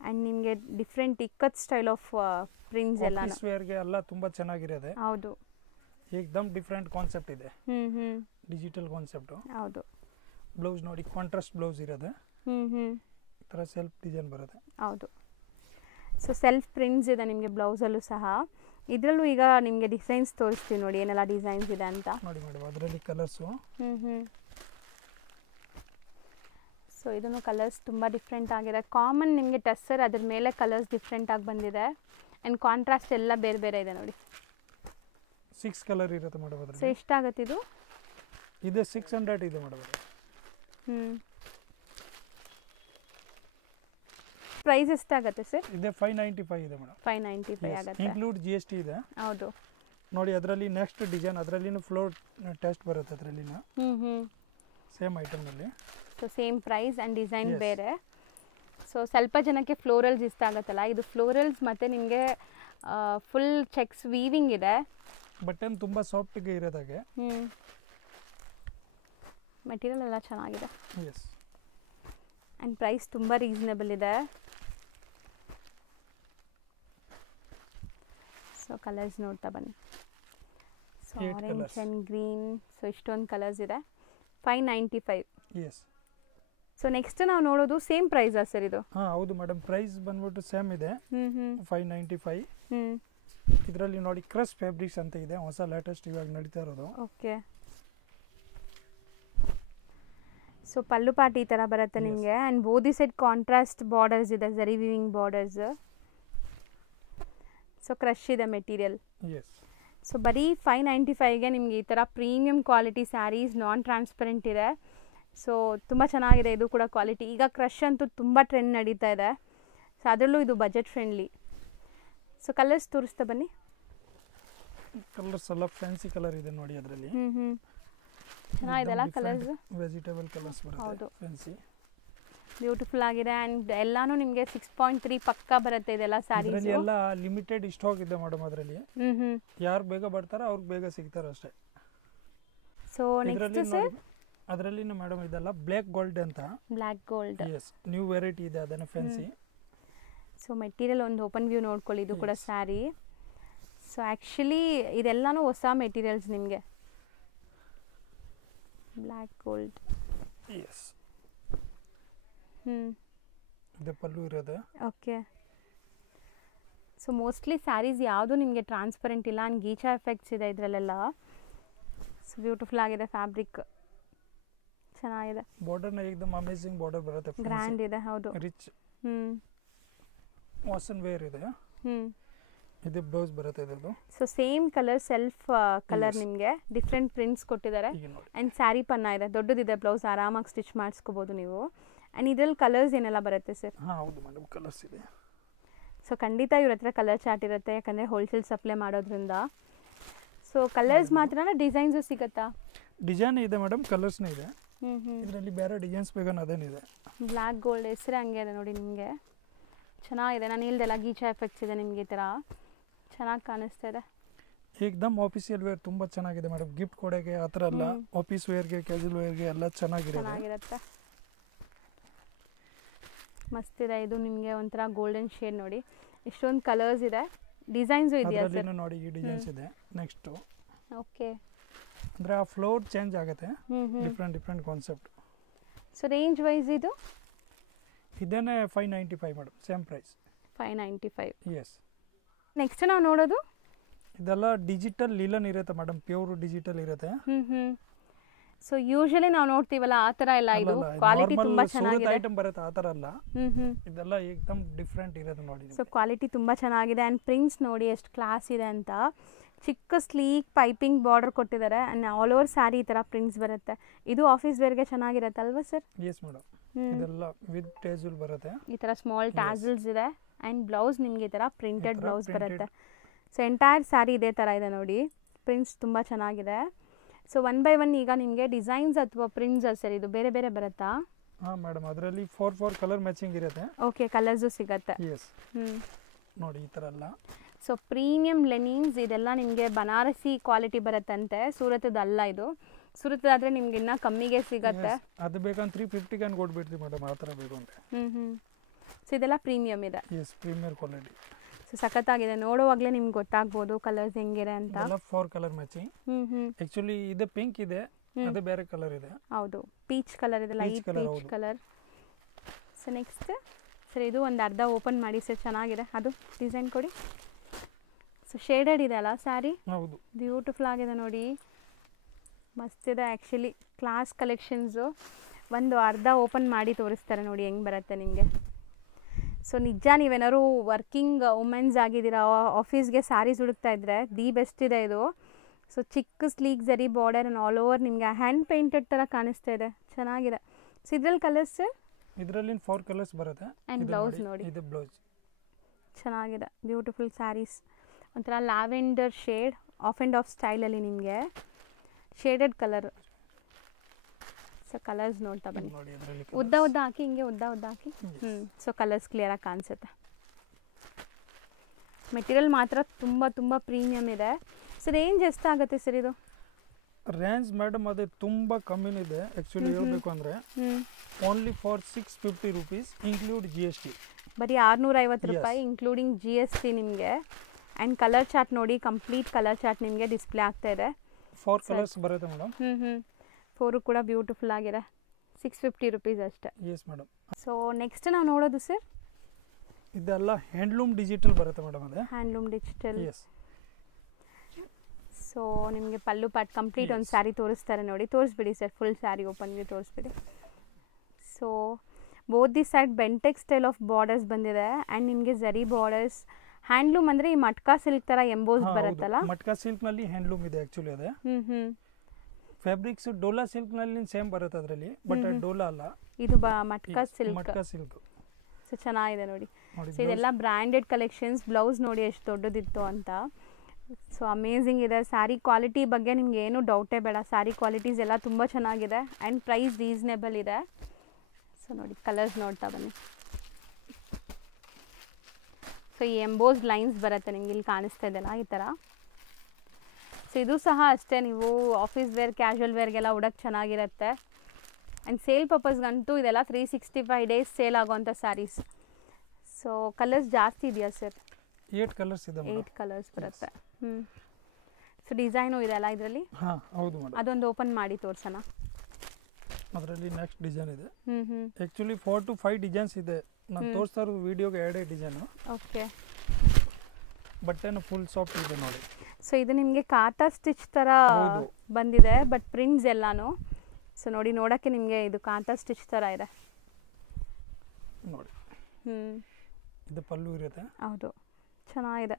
ಆ್ಯಂಡ್ ನಿಮಗೆ different ikat style of prints ಎಲ್ಲ ಆಫೀಸ್ ವೇರ್ಗೆ ಎಲ್ಲ ತುಂಬ ಚೆನ್ನಾಗಿರುತ್ತೆ. ಹೌದು, ಏಕದಮ್ ಡಿಫ್ರೆಂಟ್ ಕಾನ್ಸೆಪ್ಟ್ ಇದೆ, ಡಿಜಿಟಲ್ ಕಾನ್ಸೆಪ್ಟು. ಹೌದು. ಬ್ಲೌಸ್ ನೋಡಿ ಕಾಂಟ್ರಾಸ್ಟ್ ಬ್ಲೌಸ್ ಇರೋದೆ, ಈ ಥರ ಸೆಲ್ಫ್ ಡಿಸೈನ್ ಬರುತ್ತೆ. ಹೌದು, ಸೊ ಸೆಲ್ಫ್ ಪ್ರಿಂಟ್ಸ್ ಇದೆ ನಿಮಗೆ ಬ್ಲೌಸಲ್ಲೂ ಸಹ. ಇದರಲ್ಲೂ ಈಗ ನಿಮಗೆ ಡಿಸೈನ್ಸ್ ತೋರಿಸ್ತೀವಿ ನೋಡಿ, ಏನೆಲ್ಲ ಡಿಸೈನ್ಸ್ ಇದೆ ಅಂತ ನೋಡಿ ಮೇಡಮ್. ಅದರಲ್ಲಿ ಕಲರ್ಸು, ಸೊ ಇದನ್ನು ಕಲರ್ಸ್ ತುಂಬ ಡಿಫ್ರೆಂಟ್ ಆಗಿದೆ. ಕಾಮನ್ ನಿಮಗೆ ಟಸ್ಸರ್, ಅದ್ರ ಮೇಲೆ ಕಲರ್ಸ್ ಡಿಫ್ರೆಂಟ್ ಆಗಿ ಬಂದಿದೆ. ಆ್ಯಂಡ್ ಕಾಂಟ್ರಾಸ್ಟ್ ಎಲ್ಲ ಬೇರೆ ಬೇರೆ ಇದೆ ನೋಡಿ. 6 ಕಲರ್ ಇರುತ್ತೆ ಮೇಡಮ್ ಅದರಲ್ಲಿ. ಸೊ ಎಷ್ಟಾಗುತ್ತೆ ಇದು? ಇದೆ 600 ಇದೆ ಮೇಡಮ್. ಪ್ರೈಸ್ ಎಷ್ಟಾಗುತ್ತೆ ಸರ್? ಇದೆ 595 ಇದೆ ಮೇಡಮ್. 595 ಆಗುತ್ತೆ, ಇನ್ಕ್ಲೂಡ್ GST ಇದೆ. ಹೌದು ನೋಡಿ. ಅದರಲ್ಲಿ ನೆಕ್ಸ್ಟ್ ಡಿಸೈನ್, ಅದರಲ್ಲಿನೂ ಫ್ಲೋರ್ ಟೆಸ್ಟ್ ಬರುತ್ತೆ ಅದರಲ್ಲಿನ ಸೇಮ್ ಐಟಮ್ನಲ್ಲಿ. So same price and design ಬೇರೆ. ಸೊ ಸ್ವಲ್ಪ ಜನಕ್ಕೆ ಫ್ಲೋರಲ್ಸ್ ಇಷ್ಟ ಆಗುತ್ತಲ್ಲ, ಇದು ಫ್ಲೋರಲ್ಸ್ ಮತ್ತು ನಿಮಗೆ ಫುಲ್ ಚೆಕ್ಸ್ ವೀವಿಂಗ್ ಇದೆ. ಬಟನ್ ತುಂಬ ಸಾಫ್ಟ್ಗೆ ಇರೋದಾಗೆ. ಮೆಟೀರಿಯಲ್ ಎಲ್ಲ ಚೆನ್ನಾಗಿದೆ. ಎಸ್, ಆ್ಯಂಡ್ ಪ್ರೈಸ್ ತುಂಬ ರೀಸನೇಬಲ್ ಇದೆ. ಸೊ ಕಲರ್ಸ್ ನೋಡ್ತಾ ಬನ್ನಿ. So orange and green, so ಇಷ್ಟೊಂದು ಕಲರ್ಸ್ ಇದೆ. 595. ಎಸ್. ಸೊ ನೆಕ್ಸ್ಟ್ ನಾವು ನೋಡೋದು ಸೇಮ್ ಪ್ರೈಸಾ ಸರ್ ಇದು? ಹಾಂ ಹೌದು ಮೇಡಮ್, ಪ್ರೈಸ್ ಬಂದ್ಬಿಟ್ಟು ಸೇಮ್ ಇದೆ, 595. ಇದರಲ್ಲಿ ನೋಡಿ ಕ್ರಸ್ ಫ್ಯಾಬ್ರಿಕ್ಸ್ ಅಂತ ಇದೆ, ಹೊಸ ಲೇಟೆಸ್ಟ್ ಇವಾಗ ನಡೀತಾ ಇರೋದು. ಓಕೆ. ಸೊ ಪಲ್ಲು ಪಾಟ್ ಈ ಥರ ಬರುತ್ತೆ ನಿಮಗೆ. And body set contrast borders ಇದೆ, zari weaving borders. So crush ಇದೆ ಮೆಟೀರಿಯಲ್. ಎಸ್. ಸೊ ಬರೀ 595ಗೆ ನಿಮಗೆ ಈ ಥರ premium quality saris non transparent ಇದೆ. ಸೊ ತುಂಬ ಚೆನ್ನಾಗಿದೆ ಇದು ಕೂಡ ಕ್ವಾಲಿಟಿ. ಈಗ ಕ್ರಶ್ ಅಂತೂ ತುಂಬ ಟ್ರೆಂಡ್ ನಡೀತಾ ಇದೆ. ಸೊ ಅದರಲ್ಲೂ ಇದು ಬಜೆಟ್ ಫ್ರೆಂಡ್ಲಿ. ಸೊ ಕಲರ್ಸ್ ತೋರಿಸ್ತಾ ಬನ್ನಿ. ಕಲರ್ಸ್ ಎಲ್ಲ ಫ್ಯಾನ್ಸಿ ಕಲರ್ ಇದೆ ನೋಡಿ ಅದರಲ್ಲಿ. ಚೆನ್ನಾಗಿದೆಲ್ಲ ಕಲರ್ಸ್, ವೆಜಿಟೇಬಲ್ ಕಲರ್ಸ್ ಬರುತ್ತೆ, ಫ್ಯಾನ್ಸಿ ಬ್ಯೂಟಿಫುಲ್ ಆಗಿದೆ. ಆ್ಯಂಡ್ ಎಲ್ಲಾನು ನಿಮಗೆ 6.3 ಪಕ್ಕ ಬರುತ್ತೆ ಇದೆಲ್ಲ ಸ್ಯಾರೀಸ್. ಇದರಲ್ಲಿ ಎಲ್ಲ ಲಿಮಿಟೆಡ್ ಸ್ಟಾಕ್ ಇದೆ ಮೇಡಮ್ ಅದರಲ್ಲಿ. ಯಾರು ಬೇಗ ಬರ್ತಾರೋ ಅವ್ರಿಗೆ ಬೇಗ ಸಿಗ್ತಾರೆ ಅಷ್ಟೇ. ಸೊ ನೆಕ್ಸ್ಟ್ ಸರ್ ಅದರಲ್ಲಿ ಮೇಡಮ್ ಇದೆಲ್ಲ ಬ್ಲ್ಯಾಕ್ ಗೋಲ್ಡ್ ಅಂತ. Black gold, yes, new variety ಇದೆ, ಅದನ್ನ ಫ್ಯಾನ್ಸಿ. ಸೊ ಮೆಟೀರಿಯಲ್ ಒಂದು ಓಪನ್ ವ್ಯೂ ನೋಡ್ಕೊಳ್ಳಿ. ಇದು ಕೂಡ ಸ್ಯಾರಿ. ಸೊ ಆ್ಯಕ್ಚುಲಿ ಇದೆಲ್ಲನೂ ಹೊಸ ಮೆಟೀರಿಯಲ್ಸ್ ನಿಮಗೆ. Black gold, yes. ಇದು ಪಲ್ಲು ಇರೋದು. ಓಕೆ. ಸೊ ಮೋಸ್ಟ್ಲಿ ಸ್ಯಾರೀಸ್ ಯಾವುದು ನಿಮಗೆ ಟ್ರಾನ್ಸ್ಪರೆಂಟ್ ಇಲ್ಲ, ಆ್ಯಂಡ್ ಗೀಚಾ ಎಫೆಕ್ಟ್ಸ್ ಇದೆ ಇದರಲ್ಲೆಲ್ಲ. ಸೊ ಬ್ಯೂಟಿಫುಲ್ ಆಗಿದೆ ಫ್ಯಾಬ್ರಿಕ್, ಚೆನ್ನಾಗಿದೆ. ಬಾರ್ಡರ್ನ ಏಕದಮ್ ಅಮೇಜಿಂಗ್ ಬಾರ್ಡರ್ ಬರುತ್ತೆ, ಗ್ರ್ಯಾಂಡ್ ಇದೆ. ಹೌದು, ರಿಚ್ ವಾಸನ್ ವೇರ್ ಇದೆ. ಇದು ಬ್ಲೌಸ್ ಬರುತ್ತೆ ಇದರದು. So same colour, self colour, ನಿಮಗೆ ಡಿಫ್ರೆಂಟ್ ಪ್ರಿಂಟ್ಸ್ ಕೊಟ್ಟಿದ್ದಾರೆ. ಆ್ಯಂಡ್ ಸ್ಯಾರಿ ಪನ್ನ ಇದೆ, ದೊಡ್ಡದಿದೆ ಬ್ಲೌಸ್, ಆರಾಮಾಗಿ ಸ್ಟಿಚ್ ಮಾಡಿಸ್ಕೋಬೋದು ನೀವು. ಆ್ಯಂಡ್ ಇದರಲ್ಲಿ ಕಲರ್ಸ್ ಏನೆಲ್ಲ ಬರುತ್ತೆ ಸರ್? ಹಾಂ ಹೌದು ಮೇಡಮ್, ಕಲರ್ಸ್ ಇದೆ. ಸೊ ಖಂಡಿತ ಇವ್ರ ಹತ್ರ ಕಲರ್ ಚಾರ್ಟ್ ಇರುತ್ತೆ, ಯಾಕಂದರೆ ಹೋಲ್ಸೇಲ್ ಸಪ್ಲೈ ಮಾಡೋದ್ರಿಂದ. ಸೊ ಕಲರ್ಸ್ ಮಾತ್ರನಾ, ಡಿಸೈನ್ಸು ಸಿಗುತ್ತಾ? ಡಿಸೈನ್ ಇದೆ ಮೇಡಮ್, ಕಲರ್ಸ್ನೇ ಇದೆ. ಇದರಲ್ಲಿ ಬೇರೆ ಡಿಸೈನ್ಸ್ ಬೇಕನ್ನ ಅದೇನಿದೆ. ಬ್ಲ್ಯಾಕ್ ಗೋಲ್ಡ್ ಹೆಸರು ಹಂಗೆ ಇದೆ ನೋಡಿ ನಿಮಗೆ, ಚೆನ್ನಾಗಿದೆ. ನಾನು ಇಲ್ದೆಲ್ಲ ಗೀಚಾ ಎಫೆಕ್ಟ್ಸ್ ಇದೆ ನಿಮಗೆ, ಈ ಥರ ಚೆನ್ನಾಗಿ ಕಾಣಿಸ್ತಾ ಇದೆ. ಏಕದಮ್ ಆಫೀಸಿಯಲ್ ವೇರ್ ತುಂಬ ಚೆನ್ನಾಗಿದೆ ಮೇಡಮ್, ಗಿಫ್ಟ್ ಕೊಡೋಕ್ಕೆ ಆ ಥರ ಎಲ್ಲ. ಆಫೀಸ್ ವೇರ್ಗೆ, ಕ್ಯಾಶುವಲ್ ವೇರ್ಗೆ ಎಲ್ಲ ಚೆನ್ನಾಗಿರುತ್ತೆ. ಮಸ್ತಿದೆ. ಇದು ನಿಮಗೆ ಒಂಥರ ಗೋಲ್ಡನ್ ಶೇಡ್ ನೋಡಿ, ಇಷ್ಟೊಂದು ಕಲರ್ಸ್ ಇದೆ. ಡಿಸೈನ್ಸು ಇದೆಯಾ ಸರ್? ನೋಡಿ ಈ ಡಿಸೈನ್ಸ್ ಇದೆ. ನೆಕ್ಸ್ಟು ಓಕೆ, ಅಂದರೆ ಆ ಫ್ಲೋರ್ ಚೇಂಜ್ ಆಗುತ್ತೆ, different concept. So range wise ಇದು ಇದೇನೆ 595 madam, same price 595. Yes. Next ನಾವು ನೋಡೋದು ಇದೆಲ್ಲ ಡಿಜಿಟಲ್ ಲೀಲನ್ ಇರುತ್ತೆ ಮೇಡಮ್, ಪ್ಯೂರ್ ಡಿಜಿಟಲ್ ಇರುತ್ತೆ. ಸೊ ಯೂಶಲಿ ನಾವು ನೋಡ್ತೀವಲ್ಲ ಆ ಥರ ಎಲ್ಲ ಇದು ಕ್ವಾಲಿಟಿ ತುಂಬ ಚೆನ್ನಾಗಿದೆ. ಐಟಮ್ ಬರುತ್ತೆ ಆ ಥರ ಅಲ್ಲ, ಇದೆಲ್ಲ ಏಕದಮ್ ಡಿಫ್ರೆಂಟ್ ಇರೋದು ನೋಡಿ. ಸೊ ಕ್ವಾಲಿಟಿ ತುಂಬ ಚೆನ್ನಾಗಿದೆ ಆ್ಯಂಡ್ ಪ್ರಿಂಟ್ಸ್ ನೋಡಿ ಎಷ್ಟು ಕ್ಲಾಸ್ ಇದೆ ಅಂತ. ಚಿಕ್ಕ ಸ್ಲೀಕ್ ಪೈಪಿಂಗ್ ಬಾರ್ಡರ್ ಕೊಟ್ಟಿದ್ದಾರೆ ಆ್ಯಂಡ್ ಆಲ್ ಓವರ್ ಸ್ಯಾರಿ ಈ ಥರ ಪ್ರಿಂಟ್ಸ್ ಬರುತ್ತೆ. ಇದು ಆಫೀಸ್ ವೇರ್ಗೆ ಚೆನ್ನಾಗಿರುತ್ತೆ ಅಲ್ವಾ ಸರ್? ಎಸ್ ಮೇಡಮ್, ಇದೆಲ್ಲ ವಿತ್ ಟೇಜಲ್ ಬರುತ್ತೆ. ಈ ಥರ ಸ್ಮಾಲ್ ಟ್ಯಾಸಲ್ಸ್ ಇದೆ ಆ್ಯಂಡ್ ಬ್ಲೌಸ್ ನಿಮಗೆ ಈ ಥರ ಪ್ರಿಂಟೆಡ್ ಬ್ಲೌಸ್ ಬರುತ್ತೆ. ಸೊ ಎಂಟೈರ್ ಸ್ಯಾರಿ ಇದೇ ಥರ ಇದೆ ನೋಡಿ, ಪ್ರಿಂಟ್ಸ್ ತುಂಬ ಚೆನ್ನಾಗಿದೆ. ಸೊ 1 by 1 ಈಗ ನಿಮಗೆ ಡಿಸೈನ್ಸ್ ಅಥವಾ ಪ್ರಿಂಟ್ಸ್ ಸರ್ ಇದು ಬೇರೆ ಬೇರೆ ಬರುತ್ತಾ? ಹಾಂ ಮೇಡಮ್, ಅದರಲ್ಲಿ 4 ಕಲರ್ ಮ್ಯಾಚಿಂಗ್ ಇರುತ್ತೆ. ಓಕೆ, ಕಲರ್ಸು ಸಿಗುತ್ತೆ. ಎಸ್, ನೋಡಿ ಈ ಥರ ಎಲ್ಲ. ಸೊ ಪ್ರೀಮಿಯಂ ಲೆನಿನ್ಸ್ ಇದೆಲ್ಲ ನಿಮಗೆ ಬನಾರಸಿ ಕ್ವಾಲಿಟಿ ಬರುತ್ತಂತೆ, ಸೂರತದಲ್ಲ ಇದು. ಸೂರತದಾದರೆ ನಿಮ್ಗೆ ಇನ್ನೂ ಕಮ್ಮಿಗೆ ಸಿಗುತ್ತೆ. ಅದು ಬೇಕಂದ್ರೆ 350 ಕ್ಯಾನ್ ಕೊಟ್ಬಿಡ್ತೀವಿ ಮೇಡಮ್, ಆ ಥರ ಬೇಕು ಅಂದರೆ. ಸೊ ಇದೆಲ್ಲ ಪ್ರೀಮಿಯಮ್ ಇದೆ. S, premier quality. ಸೊ ಸಖತ್ತಾಗಿದೆ, ನೋಡುವಾಗಲೇ ನಿಮ್ಗೆ ಗೊತ್ತಾಗ್ಬೋದು ಕಲರ್ಸ್ ಹೆಂಗಿದೆ ಅಂತ. 4 ಕಲರ್ ಮ್ಯಾಚಿಂಗ್. ಆಕ್ಚುಲಿ ಇದು ಪಿಂಕ್ ಇದೆ, ಅದು ಬೇರೆ ಕಲರ್ ಇದೆ. ಹೌದು, ಪೀಚ್ ಕಲರ್ ಇದೆ, light peach colour. So next sir ಇದು ಒಂದು ಅರ್ಧ ಓಪನ್ ಮಾಡಿ ಸರ್, ಚೆನ್ನಾಗಿದೆ. ಅದು ಡಿಸೈನ್ ಕೊಡಿ. ಸೊ ಶೇಡೆಡ್ ಇದೆ ಅಲ್ಲ ಸ್ಯಾರಿ? ಹೌದು, ಬ್ಯೂಟಿಫುಲ್ ಆಗಿದೆ ನೋಡಿ, ಮಸ್ತಿದೆ ಆ್ಯಕ್ಚುಲಿ. ಕ್ಲಾಸ್ ಕಲೆಕ್ಷನ್ಸು ಒಂದು ಅರ್ಧ ಓಪನ್ ಮಾಡಿ ತೋರಿಸ್ತಾರೆ ನೋಡಿ ಹೆಂಗೆ ಬರುತ್ತೆ ನಿಮಗೆ. ಸೊ ನಿಜ ನೀವೇನಾದ್ರು ವರ್ಕಿಂಗ್ ವುಮೆನ್ಸ್ ಆಗಿದ್ದೀರಾ, ಆಫೀಸ್ಗೆ ಸ್ಯಾರೀಸ್ ಹುಡುಕ್ತಾ ಇದ್ದರೆ ದಿ ಬೆಸ್ಟ್ ಇದೆ ಇದು. ಸೊ ಚಿಕ್ಕ ಸ್ಲೀಕ್ ಜರಿ ಬಾರ್ಡರ್ ಆ್ಯಂಡ್ ಆಲ್ ಓವರ್ ನಿಮಗೆ ಹ್ಯಾಂಡ್ ಪೇಂಟೆಡ್ ಥರ ಕಾಣಿಸ್ತಾ ಇದೆ, ಚೆನ್ನಾಗಿದೆ. ಸೊ ಇದ್ರಲ್ಲಿ ಕಲರ್ಸ್ ಸರ್? ಇದರಲ್ಲಿ 4 ಕಲರ್ಸ್ ಬರುತ್ತೆ. ಆ್ಯಂಡ್ ಬ್ಲೌಸ್ ನೋಡಿ, ಇದು ಬ್ಲೌಸ್ ಚೆನ್ನಾಗಿದೆ. ಬ್ಯೂಟಿಫುಲ್ ಸ್ಯಾರೀಸ್, ಒಂಥರ lavender shade, of and of ಸ್ಟೈಲಲ್ಲಿ ನಿಮಗೆ ಶೇಡೆಡ್ ಕಲರ್. ಸೊ ಕಲರ್ಸ್ ನೋಡ್ತಾ ಬನ್ನಿ, ಉದ್ದ ಹಾಕಿ ಹಿಂಗೆ ಉದ್ದ ಹಾಕಿ. ಸೊ ಕಲರ್ಸ್ ಕ್ಲಿಯರಾಗಿ ಕಾಣಿಸುತ್ತೆ. ಮೆಟೀರಿಯಲ್ ಮಾತ್ರ ತುಂಬ ತುಂಬ ಪ್ರೀಮಿಯಮ್ ಇದೆ. ಸೊ ರೇಂಜ್ ಎಷ್ಟಾಗುತ್ತೆ ಸರ್ ಇದು? ರೇಂಜ್ ಮೇಡಮ್ ಅದೇ ತುಂಬ ಕಮ್ಮಿನಿದೆ ಆ್ಯಕ್ಚುಲಿ ಹೇಳಬೇಕು ಅಂದರೆ. Only for 650 rupees include GST. ಬರೀ 650 ರೂಪಾಯಿ ಇನ್ಕ್ಲೂಡಿಂಗ್ GST ನಿಮಗೆ. ಆ್ಯಂಡ್ ಕಲರ್ ಚಾರ್ಟ್ ನೋಡಿ, ಕಂಪ್ಲೀಟ್ ಕಲರ್ ಚಾರ್ಟ್ ನಿಮಗೆ ಡಿಸ್ಪ್ಲೇ ಆಗ್ತಾ ಇದೆ. 4 ಕಲರ್ಸ್ ಬರುತ್ತೆ ಮೇಡಮ್. 4 ಕೂಡ ಬ್ಯೂಟಿಫುಲ್ ಆಗಿದೆ. 650 rupees ಅಷ್ಟೇ. S madam. ಸೊ ನೆಕ್ಸ್ಟ್ ನಾವು ನೋಡೋದು ಸರ್, ಇದೆಲ್ಲ ಹ್ಯಾಂಡ್ಲೂಮ್ ಡಿಜಿಟಲ್ ಬರುತ್ತೆ ಮೇಡಮ್. ಅದೇ ಹ್ಯಾಂಡ್ಲೂಮ್ ಡಿಜಿಟಲ್. ಎಸ್. ಸೊ ನಿಮಗೆ ಪಲ್ಲು ಪಾಟ್ ಕಂಪ್ಲೀಟ್ ಒಂದು ಸ್ಯಾರಿ ತೋರಿಸ್ತಾರೆ ನೋಡಿ, ತೋರಿಸ್ಬಿಡಿ ಸರ್, ಫುಲ್ ಸ್ಯಾರಿ ಓಪನ್ಗೆ ತೋರಿಸ್ಬಿಡಿ. ಸೊ ಬೋತ್ ದಿ ಸೈಡ್ ಬೆಂಟೆಕ್ ಸ್ಟೈಲ್ ಆಫ್ ಬಾರ್ಡರ್ಸ್ ಬಂದಿದೆ ಆ್ಯಂಡ್ ನಿಮಗೆ ಜರಿ ಬಾರ್ಡರ್ಸ್. ಹ್ಯಾಂಡ್ಲೂಮ್ ಅಂದರೆ ಈ ಮಟ್ಕಾ ಸಿಲ್ಕ್ ಥರ ಎಂಬೋಸ್ ಬರುತ್ತಲ್ಲ, ಮಟ್ಕಾ ಸಿಲ್ಕ್ನಲ್ಲಿ ಹ್ಯಾಂಡ್ಲೂಮ್ ಇದೆ ಆ್ಯಕ್ಚುಲಿ. ಅದೇ ಫ್ಯಾಬ್ರಿಕ್ಸ್ ಡೋಲಾ ಸಿಲ್ಕ್ನಲ್ಲಿ ಸೇಮ್ ಬರುತ್ತೆ ಅದರಲ್ಲಿ, ಬಟ್ ಡೋಲಾ ಅಲ್ಲ, ಇದು ಮಟ್ಕಾ ಸಿಲ್ಕ್. ಮಟ್ಕಾ ಸಿಲ್ಕ್. ಸೊ ಚೆನ್ನಾಗಿದೆ ನೋಡಿ. ಸೊ ಇದೆಲ್ಲ ಬ್ರ್ಯಾಂಡೆಡ್ ಕಲೆಕ್ಷನ್ಸ್. ಬ್ಲೌಸ್ ನೋಡಿ ಎಷ್ಟು ದೊಡ್ಡದಿತ್ತು ಅಂತ. ಸೊ ಅಮೇಝಿಂಗ್ ಇದೆ. ಸ್ಯಾರಿ ಕ್ವಾಲಿಟಿ ಬಗ್ಗೆ ನಿಮ್ಗೆ ಏನೂ ಡೌಟೇ ಬೇಡ, ಸ್ಯಾರಿ ಕ್ವಾಲಿಟೀಸ್ ಎಲ್ಲ ತುಂಬ ಚೆನ್ನಾಗಿದೆ ಆ್ಯಂಡ್ ಪ್ರೈಸ್ ರೀಸನೇಬಲ್ ಇದೆ. ಸೊ ನೋಡಿ ಕಲರ್ಸ್ ನೋಡ್ತಾ ಬನ್ನಿ. ಸೊ ಈ ಎಂಬೋಸ್ಡ್ ಲೈನ್ಸ್ ಬರುತ್ತೆ ನಿಮ್ಗೆ, ಇಲ್ಲಿ ಕಾಣಿಸ್ತಾ ಇದೆಯಲ್ಲ ಈ ಥರ. ಸೊ ಇದು ಸಹ ಅಷ್ಟೇ, ನೀವು ಆಫೀಸ್ ವೇರ್ ಕ್ಯಾಶುವಲ್ ವೇರ್ಗೆಲ್ಲ ಉಡೋಕ್ಕೆ ಚೆನ್ನಾಗಿರುತ್ತೆ. ಆ್ಯಂಡ್ ಸೇಲ್ ಪರ್ಪಸ್ಗಂತೂ ಇದೆಲ್ಲ 365 days ಸೇಲ್ ಆಗೋವಂಥ ಸ್ಯಾರೀಸ್. ಸೊ ಕಲರ್ಸ್ ಜಾಸ್ತಿ ಇದೆಯಾ ಸರ್? 8 ಕಲರ್ಸ್ ಇದೆ. 8 ಕಲರ್ಸ್ ಬರುತ್ತೆ. ಸೊ ಡಿಸೈನು ಇದೆ ಅಲ್ಲ ಇದರಲ್ಲಿ? ಹಾಂ ಹೌದು ಮೇಡಮ್. ಅದೊಂದು ಓಪನ್ ಮಾಡಿ ತೋರ್ಸೋಣ. ಅದರಲ್ಲಿ ನೆಕ್ಸ್ಟ್ ಡಿಸೈನ್ ಇದೆ. ಆ್ಯಕ್ಚುಲಿ 4 to 5 ಡಿಸೈನ್ಸ್ ಇದೆ. ನಾನು ತೋರಿಸ್ತಾ ಇರೋದು ವಿಡಿಯೋಗೆ 2 ಡಿಸೈನು. ಓಕೆ. ಬಟ್ಟೆನೂ ಫುಲ್ ಸಾಫ್ಟ್ ಇದೆ ನೋಡಿ. ಸೊ ಇದು ನಿಮಗೆ ಕಾತಾ ಸ್ಟಿಚ್ ಥರ ಬಂದಿದೆ, ಬಟ್ ಪ್ರಿಂಟ್ಸ್ ಎಲ್ಲಾನು. ಸೊ ನೋಡಿ, ನೋಡೋಕ್ಕೆ ನಿಮಗೆ ಇದು ಕಾತಾ ಸ್ಟಿಚ್ ಥರ ಇದೆ ನೋಡಿ. ಇದು ಪಲ್ಲು ಇರುತ್ತೆ. ಹೌದು, ಚೆನ್ನಾಗಿದೆ.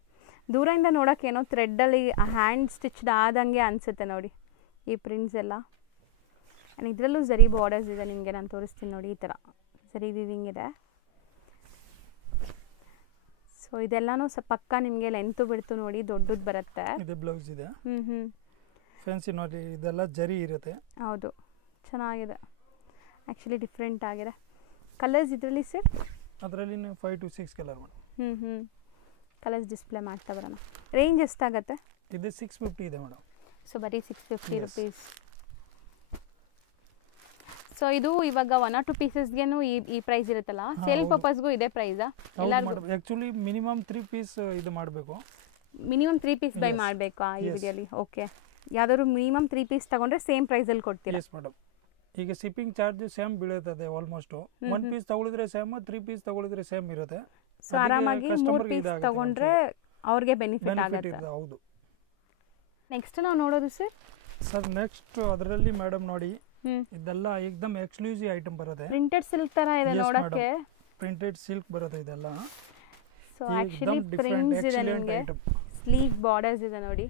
ದೂರದಿಂದ ನೋಡೋಕೆ ಏನೋ ಥ್ರೆಡ್ಡಲ್ಲಿ ಹ್ಯಾಂಡ್ ಸ್ಟಿಚ್ಡ್ ಆದಂಗೆ ಅನಿಸುತ್ತೆ ನೋಡಿ ಈ ಪ್ರಿಂಟ್ಸ್ ಎಲ್ಲ. ಆ್ಯಂಡ್ ಇದರಲ್ಲೂ ಜರಿ ಬಾರ್ಡರ್ಸ್ ಇದೆ ನಿಮಗೆ, ನಾನು ತೋರಿಸ್ತೀನಿ ನೋಡಿ. ಈ ಥರ ಜರಿ ವಿವಿಂಗ್ ಇದೆ. ಸೊ ಇದೆಲ್ಲನೂ ಪಕ್ಕ ನಿಮಗೆ ಲೆಂತು ಬಿಡ್ತು ನೋಡಿ, ದೊಡ್ಡದು ಬರುತ್ತೆ. ಇದು ಬ್ಲೌಸ್ ಇದೆ. ಫ್ಯಾನ್ಸಿ ನೋಡಿ, ಇದೆಲ್ಲ ಜರಿ ಇರುತ್ತೆ. ಹೌದು, ಚೆನ್ನಾಗಿದೆ. ಆ್ಯಕ್ಚುಲಿ ಡಿಫ್ರೆಂಟ್ ಆಗಿದೆ. ಕಲರ್ಸ್ ಇದರಲ್ಲಿ ಸರ್? ಅದರಲ್ಲಿ 5 to 6 colour madam. Colours display ಮಾಡ್ತಾ ಬರೋಣ. ರೇಂಜ್ ಎಷ್ಟಾಗುತ್ತೆ? ಇದು 650 ಇದೆ ಮೇಡಮ್. ಸೊ ಬರೀ 650 rupees. ಸೊ ಇದು ಇವಾಗ 1 or 2 ಪೀಸಸ್ಗೆನೂ ಈ ಪ್ರೈಸ್ ಇರುತ್ತಲ್ಲ, ಸೇಲ್ ಪರ್ಪಸ್ಗೂ ಇದೇ ಪ್ರೈಸಾ? ಎಲ್ಲರಿಗೂ ಆ್ಯಕ್ಚುಲಿ ಮಿನಿಮಮ್ 3 ಪೀಸ್ ಇದು ಮಾಡಬೇಕು. ಮಿನಿಮಮ್ 3 ಪೀಸ್ ಬೈ ಮಾಡಬೇಕಾ ಈ ವಿಡಿಯೋಲಿ? ಓಕೆ. ಯಾವ್ದಾದ್ರು ಮಿನಿಮಮ್ 3 ಪೀಸ್ ತಗೊಂಡ್ರೆ ಸೇಮ್ ಪ್ರೈಸಲ್ಲಿ ಕೊಡ್ತೀರಾ? Yes madam. ಈಗ ಶಿಪ್ಪಿಂಗ್ ಚಾರ್ಜ್ ಸೇಮ್ ಬೀಳುತ್ತದೆ ಆಲ್ಮೋಸ್ಟ್ 1 ಪೀಸ್ ತಗೊಳಿದ್ರೆ ಸೇಮ್ 3 ಪೀಸ್ ತಗೊಳಿದ್ರೆ ಸೇಮ್ ಇರುತ್ತೆ ಸೊ ಆರಾಮಾಗಿ 3 ಪೀಸ್ ತಗೊಂಡ್ರೆ ಅವ್ರಿಗೆ ಬೆನಿಫಿಟ್ ಆಗುತ್ತೆ ಹೌದು ನೆಕ್ಸ್ಟ್ ನಾವು ನೋಡೋದು ಸರ್ ನೆಕ್ಸ್ಟ್ ಅದರಲ್ಲಿ ಮೇಡಮ್ ನೋಡಿ ಇದೆಲ್ಲ ಏಕದಮ್ ಎಕ್ಸ್ಕ್ಲೂಸಿವ್ ಐಟಮ್ ಬರುತ್ತೆ ಪ್ರಿಂಟೆಡ್ ಸಿಲ್ಕ್ ತರ ಇದೆ ನೋಡಕ್ಕೆ ಪ್ರಿಂಟೆಡ್ ಸಿಲ್ಕ್ ಬರುತ್ತೆ ಇದೆಲ್ಲ ಸೊ ಆಕ್ಚುಲಿ ಪ್ರಿಂಟ್ಸ್ ಇದೆ ನಿಮಗೆ ಸ್ಲೀವ್ ಬಾರ್ಡರ್ಸ್ ಇದೆ ನೋಡಿ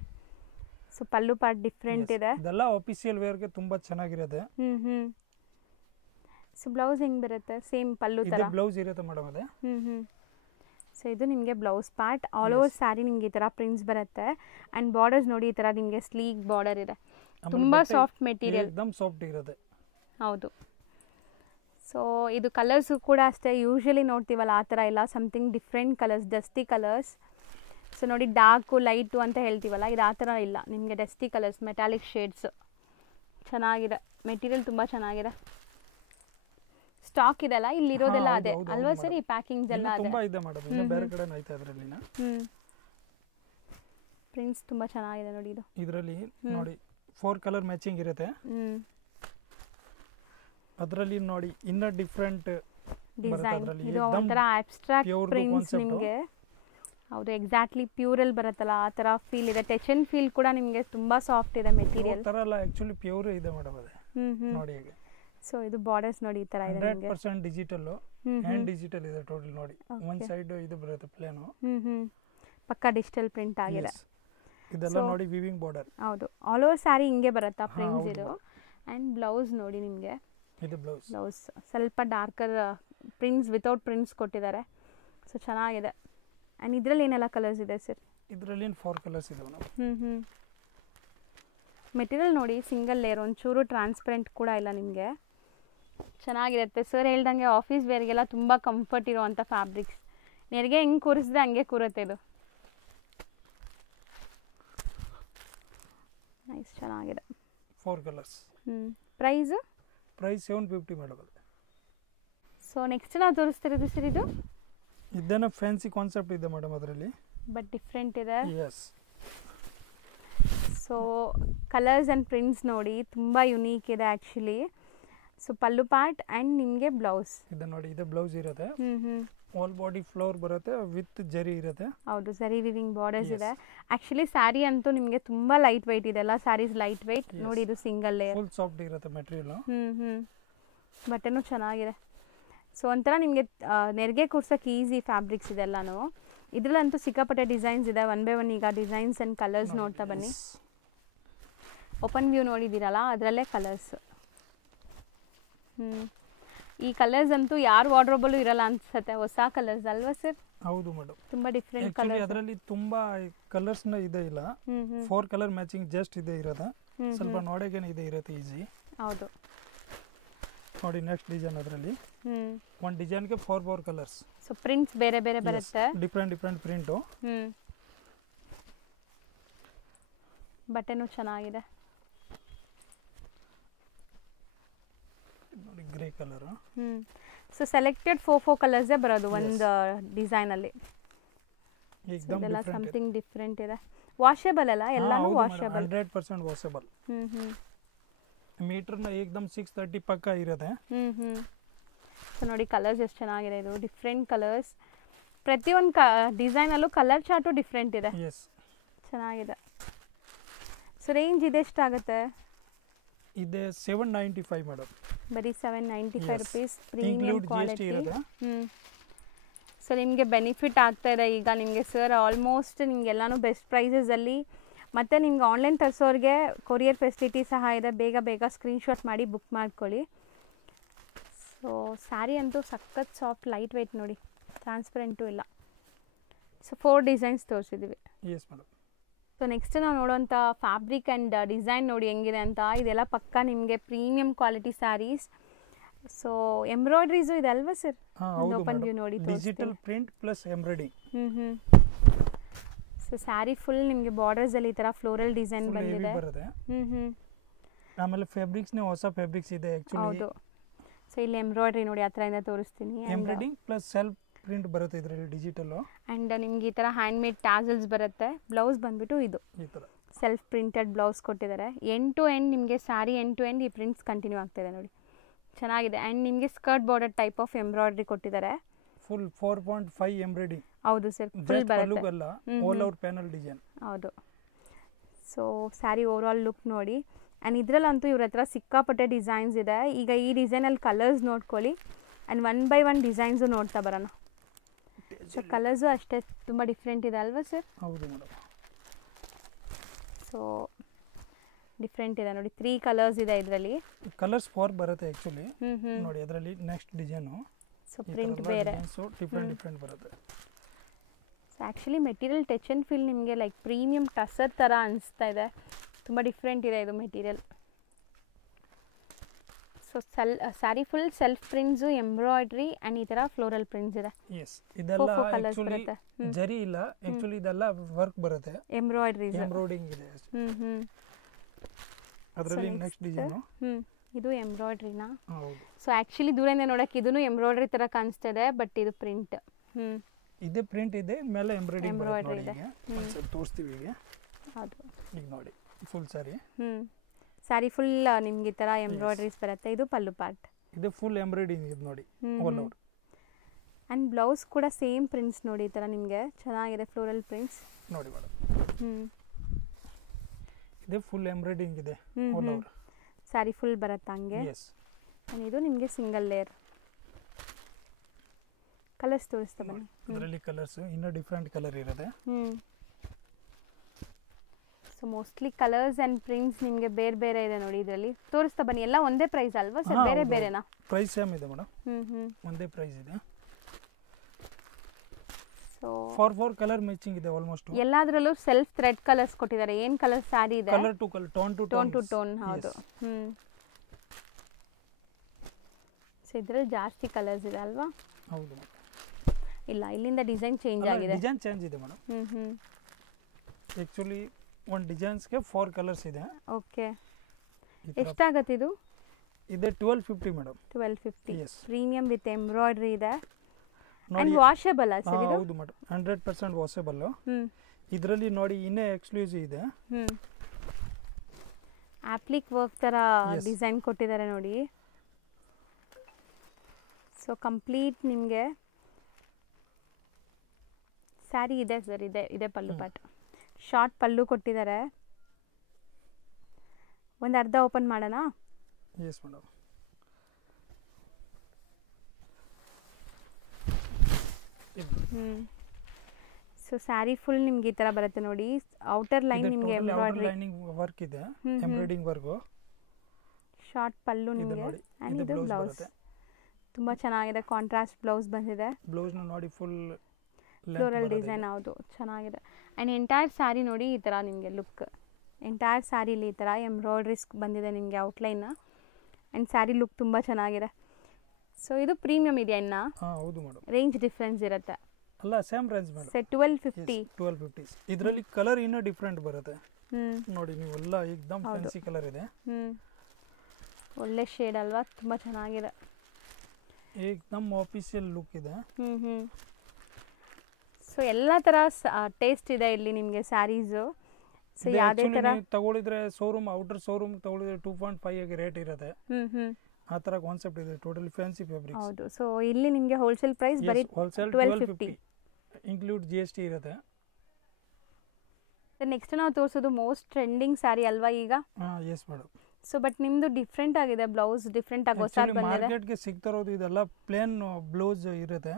ಸೊ ಪಲ್ಲು ಪಾರ್ಟ್ ಡಿಫರೆಂಟ್ ಇದೆ ಇದೆಲ್ಲ ಆಫೀಸಿಯಲ್ ವೇರ್ ಗೆ ತುಂಬಾ ಚೆನ್ನಾಗಿರುತ್ತೆ ಸೊ ಬ್ಲೌಸ್ ಹೆಂಗ್ ಬರುತ್ತೆ ಸೇಮ್ ಪಲ್ಲು ತರ ಇದು ಬ್ಲೌಸ್ ಇರುತ್ತೆ ಮೇಡಮ್ ಅದೇ ಸೊ ಇದು ನಿಮಗೆ blouse part all over sari ನಿಮಗೆ ಈ ತರ ಪ್ರಿಂಟ್ಸ್ ಬರುತ್ತೆ ಅಂಡ್ ಬಾರ್ಡರ್ಸ್ ನೋಡಿ ಈ ತರ ನಿಮಗೆ ಸ್ಲೀಕ್ ಬಾರ್ಡರ್ ಇದೆ ತುಂಬಾ ಸಾಫ್ಟ್ ಮೆಟೀರಿಯಲ್ एकदम ಸಾಫ್ಟ್ ಇರುತ್ತೆ ಹೌದು ಸೊ ಇದು ಕಲರ್ಸ್ ಕೂಡ ಅಷ್ಟೇ ಯೂಶುವಲಿ ನೋಡ್ತೀವಲ್ಲ ಆ ಥರ ಇಲ್ಲ something different colours dusty colours so ನೋಡಿ ಡಾರ್ಕು ಲೈಟು ಅಂತ ಹೇಳ್ತೀವಲ್ಲ ಇದು ಆ ಥರ ಇಲ್ಲ ನಿಮಗೆ ಡಸ್ಟಿ ಕಲರ್ಸ್ ಮೆಟಾಲಿಕ್ ಶೇಡ್ಸ್ ಚೆನ್ನಾಗಿದೆ ಮೆಟೀರಿಯಲ್ ತುಂಬ ಚೆನ್ನಾಗಿದೆ ಸ್ಟಾಕ್ ಇದೆಲ್ಲ ಇಲ್ಲಿ ಇರೋದೆಲ್ಲ ಅದೇ ಅಲ್ವಾ ಸರ್ ಈ ಪ್ಯಾಕಿಂಗ್ಸ್ ಎಲ್ಲ ಅದೇ ತುಂಬಾ ಇದೆ ಮೇಡಮ್ ಇದು ಬೇರೆ ಕಡೆ ಐತೆ ಅದರಲ್ಲಿನ ಪ್ರಿಂಟ್ಸ್ ತುಂಬಾ ಚೆನ್ನಾಗಿದೆ ನೋಡಿ ಇದು ಇದರಲ್ಲಿ ನೋಡಿ 4 ಕಲರ್ ಮ್ಯಾಚಿಂಗ್ ಇರುತ್ತೆ ಅದರಲ್ಲಿ ನೋಡಿ ಇನ್ನರ್ ಡಿಫರೆಂಟ್ ಡಿಸೈನ್ ಇದು ಒಂಥರ ಅಬ್ಸ್ಟ್ರಾಕ್ಟ್ ಪ್ರಿಂಟ್ಸ್ ನಿಮಗೆ ಹೌದು ಎಕ್ಸಾಕ್ಟ್ಲಿ ಪ್ಯೂರಲ್ಲಿ ಬರುತ್ತಲ್ಲ ಆ ಥರ ಫೀಲ್ ಇದೆ ಟಚ್ ಅಂಡ್ ಫೀಲ್ ಕೂಡ ನಿಮಗೆ ತುಂಬಾ ಸಾಫ್ಟ್ ಇದೆ ಮೆಟೀರಿಯಲ್ ತರ ಅಲ್ಲ ಆಕ್ಚುಲಿ ಪ್ಯೂರ್ ಇದೆ ಮೇಡಮ್ ಅದೇ ನೋಡಿ ಈಗ ಸೊ ಇದು ಬಾರ್ಡರ್ಸ್ ನೋಡಿ ಈ ತರ ಇದೆ ನಿಮಗೆ 100% ಡಿಜಿಟಲ್ ಹ್ಯಾಂಡ್ ಡಿಜಿಟಲ್ ಇದೆ ಟೋಟಲ್ ನೋಡಿ ಒಂದು ಸೈಡ್ ಇದು ಬರುತ್ತೆ ಪ್ಲೇನ್ ಪಕ್ಕಾ ಡಿಜಿಟಲ್ ಪ್ರಿಂಟ್ ಆಗಿದೆ ಇದೆಲ್ಲ ನೋಡಿ ವಿವಿಂಗ್ ಬಾರ್ಡರ್ ಹೌದು ಆಲ್ ಓವರ್ ಸ್ಯಾರಿ ಹಿಂಗೆ ಬರುತ್ತಾ ಪ್ರಿಂಟ್ಸ್ ಇದು ಅಂಡ್ ಬ್ಲೌಸ್ ನೋಡಿ ನಿಮಗೆ ಇದು ಬ್ಲೌಸ್ ಸ್ವಲ್ಪ ಡಾರ್ಕರ್ ಪ್ರಿಂಟ್ಸ್ ವಿತೌಟ್ ಪ್ರಿಂಟ್ಸ್ ಕೊಟ್ಟಿದ್ದಾರೆ ಸೊ ಚೆನ್ನಾಗಿದೆ ಅಂಡ್ ಇದರಲ್ಲಿ ಏನೆಲ್ಲ ಕಲರ್ಸ್ ಇದೆ ಸರ್ ಇದರಲ್ಲಿ 4 ಕಲರ್ಸ್ ಇದೆ ಮೇಡಮ್ ಮೆಟೀರಿಯಲ್ ನೋಡಿ ಸಿಂಗಲ್ ಲೇಯರ್ ಒಂಚೂರು ಟ್ರಾನ್ಸ್ಪರೆಂಟ್ ಕೂಡ ಇಲ್ಲ ನಿಮಗೆ ಚೆನ್ನಾಗಿರುತ್ತೆ ಸರ್ ಹೇಳ್ದಂಗೆ ಆಫೀಸ್ ವೇರ್ಗೆಲ್ಲ ತುಂಬ ಕಂಫರ್ಟ್ ಇರೋವಂಥ ಫ್ಯಾಬ್ರಿಕ್ಸ್ ನೆರಿಗೆ ಹೆಂಗೆ ಕೂರಿಸಿದ್ರೆ ಹಂಗೆ ಕೂರುತ್ತೆ ಇದು ನೈಸ್ ಚೆನ್ನಾಗಿದೆ 4 colours price 750 madam so next ನಾವು ತೋರಿಸ್ತಿರೋದು ಸರ್ ಇದು ಇದನ್ನ ಫ್ಯಾನ್ಸಿ ಕಾನ್ಸೆಪ್ಟ್ ಇದೆ ಮೇಡಮ್ ಅದರಲ್ಲಿ ಬಟ್ ಡಿಫ್ರೆಂಟ್ ಇದೆ yes so colours and prints ನೋಡಿ ತುಂಬ ಯುನೀಕ್ ಇದೆ actually so pallu part and ನಿಮಗೆ ಬ್ಲೌಸ್ ಇದು ನೋಡಿ ಇದು ಬ್ಲೌಸ್ ಇರುತ್ತೆ ಆಲ್ ಬಾಡಿ ಫ್ಲೋರ್ ಬರುತ್ತೆ ವಿತ್ ಜರಿ ಇರುತ್ತೆ ಹೌದು ಜರಿ ವಿವಿಂಗ್ ಬಾರ್ಡರ್ಸ್ ಇದೆ ಆ್ಯಕ್ಚುಲಿ ಸ್ಯಾರಿ ಅಂತೂ ನಿಮಗೆ ತುಂಬ ಲೈಟ್ ವೆಯ್ಟ್ ಇದೆ ಎಲ್ಲ ಸ್ಯಾರೀಸ್ ಲೈಟ್ ವೆಯ್ಟ್ ನೋಡಿ ಇದು ಸಿಂಗಲ್ ಲೇಯರ್ ಫುಲ್ ಸಾಫ್ಟ್ ಇರುತ್ತೆ ಮೆಟೀರಿಯಲ್ ಬಟ್ಟೆನೂ ಚೆನ್ನಾಗಿದೆ ಸೊ ಒಂಥರ ನಿಮಗೆ ನೆರಿಗೆ ಕೂರ್ಸೋಕೆ ಈಸಿ ಫ್ಯಾಬ್ರಿಕ್ಸ್ ಇದೆಲ್ಲನೂ ಇದರಲ್ಲಂತೂ ಸಿಕ್ಕಾಪಟ್ಟೆ ಡಿಸೈನ್ಸ್ ಇದೆ 1 by 1 ಈಗ ಡಿಸೈನ್ಸ್ ಆ್ಯಂಡ್ ಕಲರ್ಸ್ ನೋಡ್ತಾ ಬನ್ನಿ ಓಪನ್ ವ್ಯೂ ನೋಡಿದ್ದೀರಲ್ಲ ಅದರಲ್ಲೇ ಕಲರ್ಸ್ ಈ ಕಲರ್ಸ್ ಅಂತೂ ಯಾರು ವಾರ್ಡ್ರೋಬಲ್ಲೂ ಇರಲ್ಲ ಅನ್ಸುತ್ತೆ ಹೊಸ ಕಲರ್ಸ್ ಅಲ್ವಾ ಸರ್ ಹೌದು ಮೇಡಮ್ ತುಂಬಾ ಡಿಫರೆಂಟ್ ಕಲರ್ಸ್ ಅದರಲ್ಲಿ ತುಂಬಾ ಕಲರ್ಸ್ ನ ಇದೆ ಇಲ್ಲ 4 ಕಲರ್ ಮ್ಯಾಚಿಂಗ್ ಜಸ್ಟ್ ಇದೆ ಇರೋದು ಸ್ವಲ್ಪ ನೋಡೋಕೆ ಇದೆ ಇರುತ್ತೆ ಈಜಿ ಹೌದು ನೋಡಿ ನೆಕ್ಸ್ಟ್ ಡಿಸೈನ್ ಅದರಲ್ಲಿ ಒಂದು ಡಿಸೈನ್ ಗೆ 4 ಕಲರ್ಸ್ ಸೊ ಪ್ರಿಂಟ್ಸ್ ಬೇರೆ ಬೇರೆ ಬರುತ್ತೆ ಡಿಫರೆಂಟ್ ಪ್ರಿಂಟ್ ಬಟ್ಟೆನೂ ಚೆನ್ನಾಗಿದೆ ನೋಡಿ grey colour so selected 4 colours ಬರೋದು ಒಂದು ಡಿಸೈನ್ ಅಲ್ಲಿ ಇದೆಲ್ಲ ಸಮಥಿಂಗ್ ಡಿಫರೆಂಟ್ ಇದೆ ವಾಷೇಬಲ್ ಅಲ್ಲ ಎಲ್ಲಾನು ವಾಷೇಬಲ್ 100% ವಾಷೇಬಲ್ ಮೀಟರ್ ನ एकदम 630 ಪಕ್ಕ ಇರುತ್ತೆ ಸೊ ನೋಡಿ ಕಲರ್ಸ್ ಎಷ್ಟು ಚೆನ್ನಾಗಿದೆ ಇದು ಡಿಫರೆಂಟ್ ಕಲರ್ಸ್ ಪ್ರತಿಯೊಂದು ಡಿಸೈನ್ ಅಲ್ಲೂ ಕಲರ್ ಚಾರ್ಟು ಡಿಫರೆಂಟ್ ಇದೆ ಚೆನ್ನಾಗಿದೆ ಸೊ ರೇಂಜ್ ಇದೆ ಎಷ್ಟಾಗುತ್ತೆ ಇದೆ 795 ಮೇಡಮ್ ಬರೀ 795 ರೂಪೀಸ್ ಪ್ರೀಮಿಯಂ ಕ್ವಾಲಿಟಿ ಸೊ ನಿಮಗೆ ಬೆನಿಫಿಟ್ ಆಗ್ತಾ ಇದೆ ಈಗ ನಿಮಗೆ ಸರ್ ಆಲ್ಮೋಸ್ಟ್ ನಿಮಗೆಲ್ಲನೂ ಬೆಸ್ಟ್ ಪ್ರೈಸಸಲ್ಲಿ ಮತ್ತು ನಿಮ್ಗೆ ಆನ್ಲೈನ್ ತರಿಸೋರಿಗೆ ಕೊರಿಯರ್ ಫೆಸಿಲಿಟಿ ಸಹ ಇದೆ ಬೇಗ ಸ್ಕ್ರೀನ್ಶಾಟ್ ಮಾಡಿ ಬುಕ್ ಮಾಡ್ಕೊಳ್ಳಿ ಸೊ ಸ್ಯಾರಿ ಅಂತೂ ಸಖತ್ ಸಾಫ್ಟ್ ಲೈಟ್ ವೆಯ್ಟ್ ನೋಡಿ ಟ್ರಾನ್ಸ್ಪರೆಂಟು ಇಲ್ಲ ಸೊ 4 ಡಿಸೈನ್ಸ್ ತೋರಿಸಿದ್ದೀವಿ ಎಸ್ ಮೇಡಮ್ ಸೊ ನೆಕ್ಸ್ಟ್ ನಾವು ನೋಡೋಂಥ ಫ್ಯಾಬ್ರಿಕ್ ಆ್ಯಂಡ್ ಡಿಸೈನ್ ನೋಡಿ ಹೆಂಗಿದೆ ಅಂತ ಇದೆಲ್ಲ ಪಕ್ಕ ನಿಮಗೆ ಪ್ರೀಮಿಯಂ ಕ್ವಾಲಿಟಿ ಸ್ಯಾರೀಸ್ ಸೊ ಎಂಬ್ರಾಯ್ಡ್ರೀಸು ಇದೆ ಅಲ್ವಾ ಸರ್ ಓಪನ್ ವ್ಯೂ ನೋಡಿ digital print plus embroidering so sari full ನಿಮಗೆ ಬಾರ್ಡರ್ಸಲ್ಲಿ ಈ ಥರ ಫ್ಲೋರಲ್ ಡಿಸೈನ್ ಬಂದಿದೆ ಆಮೇಲೆ ಫ್ಯಾಬ್ರಿಕ್ಸ್ ನೇ ಹೊಸ ಫ್ಯಾಬ್ರಿಕ್ಸ್ ಇದೆ ಆಕ್ಚುಲಿ ಹೌದು ಸೊ ಇಲ್ಲಿ ಎಂಬ್ರಾಯ್ಡ್ರಿ ನೋಡಿ ಆ ಥರದಿಂದ ತೋರಿಸ್ತೀನಿ ಎಂಬ್ರಾಯ್ಡಿಂಗ್ ಪ್ಲಸ್ ಸೆಲ್ಫ್ ಪ್ರಿಂಟ್ ಬರುತ್ತೆ ಇದರಲ್ಲಿ ಡಿಜಿಟಲ್ ಆ್ಯಂಡ್ ನಿಮ್ಗೆ ಈ ಥರ ಹ್ಯಾಂಡ್ ಮೇಡ್ ಟ್ಯಾಸಲ್ಸ್ ಬರುತ್ತೆ ಬ್ಲೌಸ್ ಬಂದ್ಬಿಟ್ಟು ಇದು ಸೆಲ್ಫ್ ಪ್ರಿಂಟೆಡ್ ಬ್ಲೌಸ್ ಕೊಟ್ಟಿದ್ದಾರೆ. ಎಂಡ್ ಟು ಎಂಡ್ ನಿಮಗೆ ಸ್ಯಾರಿ ಎಂಡ್ ಟು ಎಂಡ್ ಈ ಪ್ರಿಂಟ್ಸ್ ಕಂಟಿನ್ಯೂ ಆಗ್ತಿದೆ ನೋಡಿ, ಚೆನ್ನಾಗಿದೆ. ಆ್ಯಂಡ್ ನಿಮಗೆ skirt border type of embroidery ಕೊಟ್ಟಿದ್ದಾರೆ. Full 4.5 embroidering. ಹೌದು ಸರ್, ಫುಲ್ ಬರುತ್ತೆ. All over panel design. ಹೌದು. So saree over all look ನೋಡಿ. ಆ್ಯಂಡ್ ಇದರಲ್ಲಂತೂ ಇವ್ರ ಹತ್ರ ಸಿಕ್ಕಾಪಟ್ಟೆ ಡಿಸೈನ್ಸ್ ಇದೆ. ಈಗ ಈ ಡಿಸೈನಲ್ಲಿ ಕಲರ್ಸ್ ನೋಡ್ಕೊಳ್ಳಿ ಆ್ಯಂಡ್ 1 by 1 ಡಿಸೈನ್ಸು ನೋಡ್ತಾ ಬರೋಣ. ಸೊ ಕಲರ್ಸು ಅಷ್ಟೇ ತುಂಬ ಡಿಫ್ರೆಂಟ್ ಇದೆ ಅಲ್ವಾ ಸರ್? ಹೌದು ಮೇಡಮ್. ಸೊ ಡಿಫ್ರೆಂಟ್ ಇದೆ ನೋಡಿ, 3 ಕಲರ್ಸ್ ಇದೆ ಇದರಲ್ಲಿ. ಕಲರ್ಸ್ 4 ಬರುತ್ತೆ ಆ್ಯಕ್ಚುಲಿ. ನೋಡಿ ಅದರಲ್ಲಿ ನೆಕ್ಸ್ಟ್ ಡಿಸೈನು. ಸೊ ಪ್ರಿಂಟ್ ಬೇರೆ, ಡಿಫ್ರೆಂಟ್ ಬರುತ್ತೆ. So actually material touch and feel ನಿಮಗೆ ಲೈಕ್ ಪ್ರೀಮಿಯಂ ಟಸರ್ ಥರ ಅನಿಸ್ತಾ ಇದೆ. ತುಂಬ ಡಿಫ್ರೆಂಟ್ ಇದೆ ಇದು material. So sari full self prints, embroidery and ಈ ಥರ ಫ್ಲೋರಲ್ ಪ್ರಿಂಟ್ಸ್ ಇದೆ. ಎಸ್, ಇದೆಲ್ಲ ಆ್ಯಕ್ಚುಲಿ ಜರಿ ಇಲ್ಲ, ಆ್ಯಕ್ಚುಲಿ ಇದೆಲ್ಲ ವರ್ಕ್ ಬರುತ್ತೆ, ಎಂಬ್ರಾಯ್ಡಿಂಗ್ ಇದೆ. ಅದರಲ್ಲಿ ನೆಕ್ಸ್ಟ್ ಡಿಸೈನು. ಇದು ಎಂಬ್ರಾಯ್ಡ್ರಿನಾ? ಹೌದು. ಸೊ ಆ್ಯಕ್ಚುಲಿ ದೂರದಿಂದ ನೋಡೋಕೆ ಇದೂ ಎಂಬ್ರಾಯ್ಡ್ರಿ ಥರ ಕಾಣಿಸ್ತಾ ಇದೆ, ಬಟ್ ಇದು ಪ್ರಿಂಟ್. ಇದೆ ಪ್ರಿಂಟ್ ಇದೆ, ಮೇಲೆ ಎಂಬ್ರಾಯ್ಡ್ರಿ ಇದೆ. ತೋರಿಸ್ತೀವಿ ಈಗ. ಹೌದು, ಈಗ ನೋಡಿ ಫುಲ್ ಸ್ಯಾರಿ. ಸ್ಯಾರಿ ಫುಲ್ ನಿಮ್ಗೆ ಈ ಥರ ಎಂಬ್ರಾಯ್ಡ್ರೀಸ್ ಬರುತ್ತೆ. ಇದು ಪಲ್ಲು ಪಾರ್ಟ್. ಇದು ಫುಲ್ ಎಂಬ್ರಾಯ್ಡಿಂಗ್ ಇದೆ ನೋಡಿ, ಆಲ್ ಓವರ್. ಆ್ಯಂಡ್ ಬ್ಲೌಸ್ ಕೂಡ ಸೇಮ್ ಪ್ರಿಂಟ್ಸ್ ನೋಡಿ, ಈ ಥರ ನಿಮಗೆ ಚೆನ್ನಾಗಿದೆ ಫ್ಲೋರಲ್ ಪ್ರಿಂಟ್ಸ್ ನೋಡಿ ಮೇಡಮ್. ಇದು ಫುಲ್ ಎಂಬ್ರಾಯ್ಡಿಂಗ್ ಇದೆ ಆಲ್ ಓವರ್. ಸ್ಯಾರಿ ಫುಲ್ ಬರುತ್ತೆ ಹಂಗೆ. ಆ್ಯಂಡ್ ಇದು ನಿಮಗೆ ಸಿಂಗಲ್ ಲೇಯರ್. ಕಲರ್ಸ್ ತೋರಿಸ್ತಾ ಬನ್ನಿ. ಇದರಲ್ಲಿ ಕಲರ್ಸ್ ಇನ್ನೂ ಡಿಫ್ರೆಂಟ್ ಕಲರ್ ಇರುತ್ತೆ. So mostly colours and prints ನಿಮಗೆ ಬೇರೆ ಬೇರೆ ಇದೆ ನೋಡಿ ಇದರಲ್ಲಿ. ತೋರಿಸ್ತಾ ಬನ್ನಿ. ಎಲ್ಲ ಒಂದೇ ಪ್ರೈಸ್ ಅಲ್ವಾ ಸರ್, ಬೇರೆ ಬೇರೆನಾ? ಪ್ರೈಸ್ ಸೇಮ್ ಇದೆ ಮೇಡಮ್, ಒಂದೇ ಪ್ರೈಸ್ ಇದೆ. ಸೊ 4 ಕಲರ್ ಮ್ಯಾಚಿಂಗ್ ಇದೆ ಆಲ್ಮೋಸ್ಟ್. ಎಲ್ಲದರಲ್ಲೂ ಸೆಲ್ಫ್ ಥ್ರೆಡ್ ಕಲರ್ಸ್ ಕೊಟ್ಟಿದ್ದಾರೆ. ಏನು ಕಲರ್ ಸ್ಯಾರಿ ಇದೆ? Colour to colour, tone to tone. ಹೌದು. ಸೊ ಇದರಲ್ಲಿ ಜಾಸ್ತಿ ಕಲರ್ಸ್ ಇದೆ ಅಲ್ವಾ? ಹೌದು. ಇಲ್ಲ, ಇಲ್ಲಿಂದ ಡಿಸೈನ್ ಚೇಂಜ್ ಆಗಿದೆ. ಡಿಸೈನ್ ಚೇಂಜ್ ಇದೆ ಮೇಡಮ್. ಆ್ಯಕ್ಚುಲಿ ಒಂದು ಡಿಸೈನ್ಸ್ಗೆ 4 ಕಲರ್ಸ್ ಇದೆ. ಓಕೆ, ಎಷ್ಟಾಗತ್ತೆ ಇದು? ಇದೆ 1250 ಮೇಡಮ್. 1250. ಪ್ರೀಮಿಯಂ ವಿತ್ ಎಂಬ್ರಾಯ್ಡ್ರಿ ಇದೆ. ಅಂಡ್ ವಾಷಬಲ್ ಸರ್ ಇದು? ಹೌದು ಮೇಡಮ್, 100% ವಾಷಬಲ್. ಇದರಲ್ಲಿ ನೋಡಿ ಇನ್ನೇ ಎಕ್ಸ್ಕ್ಲೂಸಿವ್ ಇದೆ. ಆಪ್ಲಿಕ್ ವರ್ಕ್ ಥರ ಡಿಸೈನ್ ಕೊಟ್ಟಿದ್ದಾರೆ ನೋಡಿ. ಸೊ ಕಂಪ್ಲೀಟ್ ನಿಮಗೆ ಸ್ಯಾರಿ ಇದೆ ಸರ್, ಇದೆ ಪಲ್ಲು ಪಾಟ್. ಶಾರ್ಟ್ ಪಲ್ಲು ಕೊಟ್ಟಿದ್ದಾರೆ. ಒಂದು ಅರ್ಧ ಓಪನ್ ಮಾಡೋಣ? S madam. So sari full ನಿಮ್ಗೆ ಈ ತರ ಬರುತ್ತೆ ನೋಡಿ. ಔಟರ್ ಲೈನ್ ನಿಮಗೆ ಎಂಬ್ರಾಯ್ಡ್ರಿ ವರ್ಕ್ ಇದೆ, ಎಂಬ್ರಾಯ್ಡಿಂಗ್ ವರ್ಕ್. ಶಾರ್ಟ್ ಪಲ್ಲು ನಿಮಗೆ ಆ್ಯಂಡ್ ಇದು ಬ್ಲೌಸ್. ತುಂಬ ಚೆನ್ನಾಗಿದೆ, ಕಾಂಟ್ರಾಸ್ಟ್ ಬ್ಲೌಸ್ ಬಂದಿದೆ. ಬ್ಲೌಸ್ನ ನೋಡಿ ಫುಲ್ ಫ್ಲೋರಲ್ ಡಿಸೈನ್. ಹೌದು, ಚೆನ್ನಾಗಿದೆ. ಆ್ಯಂಡ್ ಎಂಟೈರ್ ಸ್ಯಾರಿ ನೋಡಿ ಈ ಥರ ನಿಮಗೆ ಲುಕ್. ಎಂಟೈರ್ ಸ್ಯಾರಿಲಿ ಈ ಥರ ಎಂಬ್ರಾಯ್ಡ್ರೀಸ್ ಬಂದಿದೆ ನಿಮಗೆ ಔಟ್ಲೈನ್ನ. ಆ್ಯಂಡ್ ಸ್ಯಾರಿ ಲುಕ್ ತುಂಬ ಚೆನ್ನಾಗಿದೆ. ಸೊ ಇದು ಪ್ರೀಮಿಯಂ ಇದೆಯಾ ಇನ್ನು? ಹೌದು ಮೇಡಮ್. ರೇಂಜ್ ಡಿಫ್ರೆನ್ಸ್ ಇರುತ್ತೆ ಅಲ್ಲ, ಸೇಮ್ ರೇಂಜ್ ಮೇಡಮ್. 1250. ಇದರಲ್ಲಿ ಕಲರ್ ಇನ್ನೂ ಡಿಫ್ರೆಂಟ್ ಬರುತ್ತೆ ನೋಡಿ. ನೀವೆಲ್ಲ ಏಕದಮ್ ಫ್ಯಾನ್ಸಿ ಕಲರ್ ಇದೆ. ಒಳ್ಳೆ ಶೇಡ್ ಅಲ್ವಾ, ತುಂಬ ಚೆನ್ನಾಗಿದೆ. ಏಕದಮ್ ಆಫೀಷಿಯಲ್ ಲುಕ್ ಇದೆ. ಸೊ ಎಲ್ಲ ಥರ ಟೇಸ್ಟ್ ಇದೆ ಇಲ್ಲಿ ನಿಮಗೆ ಸ್ಯಾರೀಸು. ಸೊ ಯಾವುದೇ ಥರ ತಗೊಳಿದ್ರೆ ಶೋರೂಮ್, ಔಟರ್ ಶೋರೂಮ್ ತಗೊಳಿದ್ರೆ 2.5 ಆಗಿ ರೇಟ್ ಇರುತ್ತೆ. ಆ ಥರ ಕಾನ್ಸೆಪ್ಟ್ ಇದೆ. Totally fancy fabrics. ಹೌದು. ಸೊ ಇಲ್ಲಿ ನಿಮಗೆ ಹೋಲ್ಸೇಲ್ ಪ್ರೈಸ್ ಬರೀ 1250 ಇನ್ಕ್ಲೂಡ್ GST ಇರುತ್ತೆ. ನೆಕ್ಸ್ಟ್ ನಾವು ತೋರಿಸೋದು ಮೋಸ್ಟ್ ಟ್ರೆಂಡಿಂಗ್ ಸ್ಯಾರಿ ಅಲ್ವಾ ಈಗ? S madam. ಸೊ ಬಟ್ ನಿಮ್ದು ಡಿಫ್ರೆಂಟ್ ಆಗಿದೆ, ಬ್ಲೌಸ್ ಡಿಫ್ರೆಂಟ್ ಆಗಿ ಹೊಸದು ಬಂದಿದೆ. ಮಾರ್ಕೆಟ್ಗೆ ಸಿಗ್ತಿರೋದು ಇದೆಲ್ಲ ಪ್ಲೇನ್ ಬ್ಲೌಸ್ ಇರುತ್ತೆ,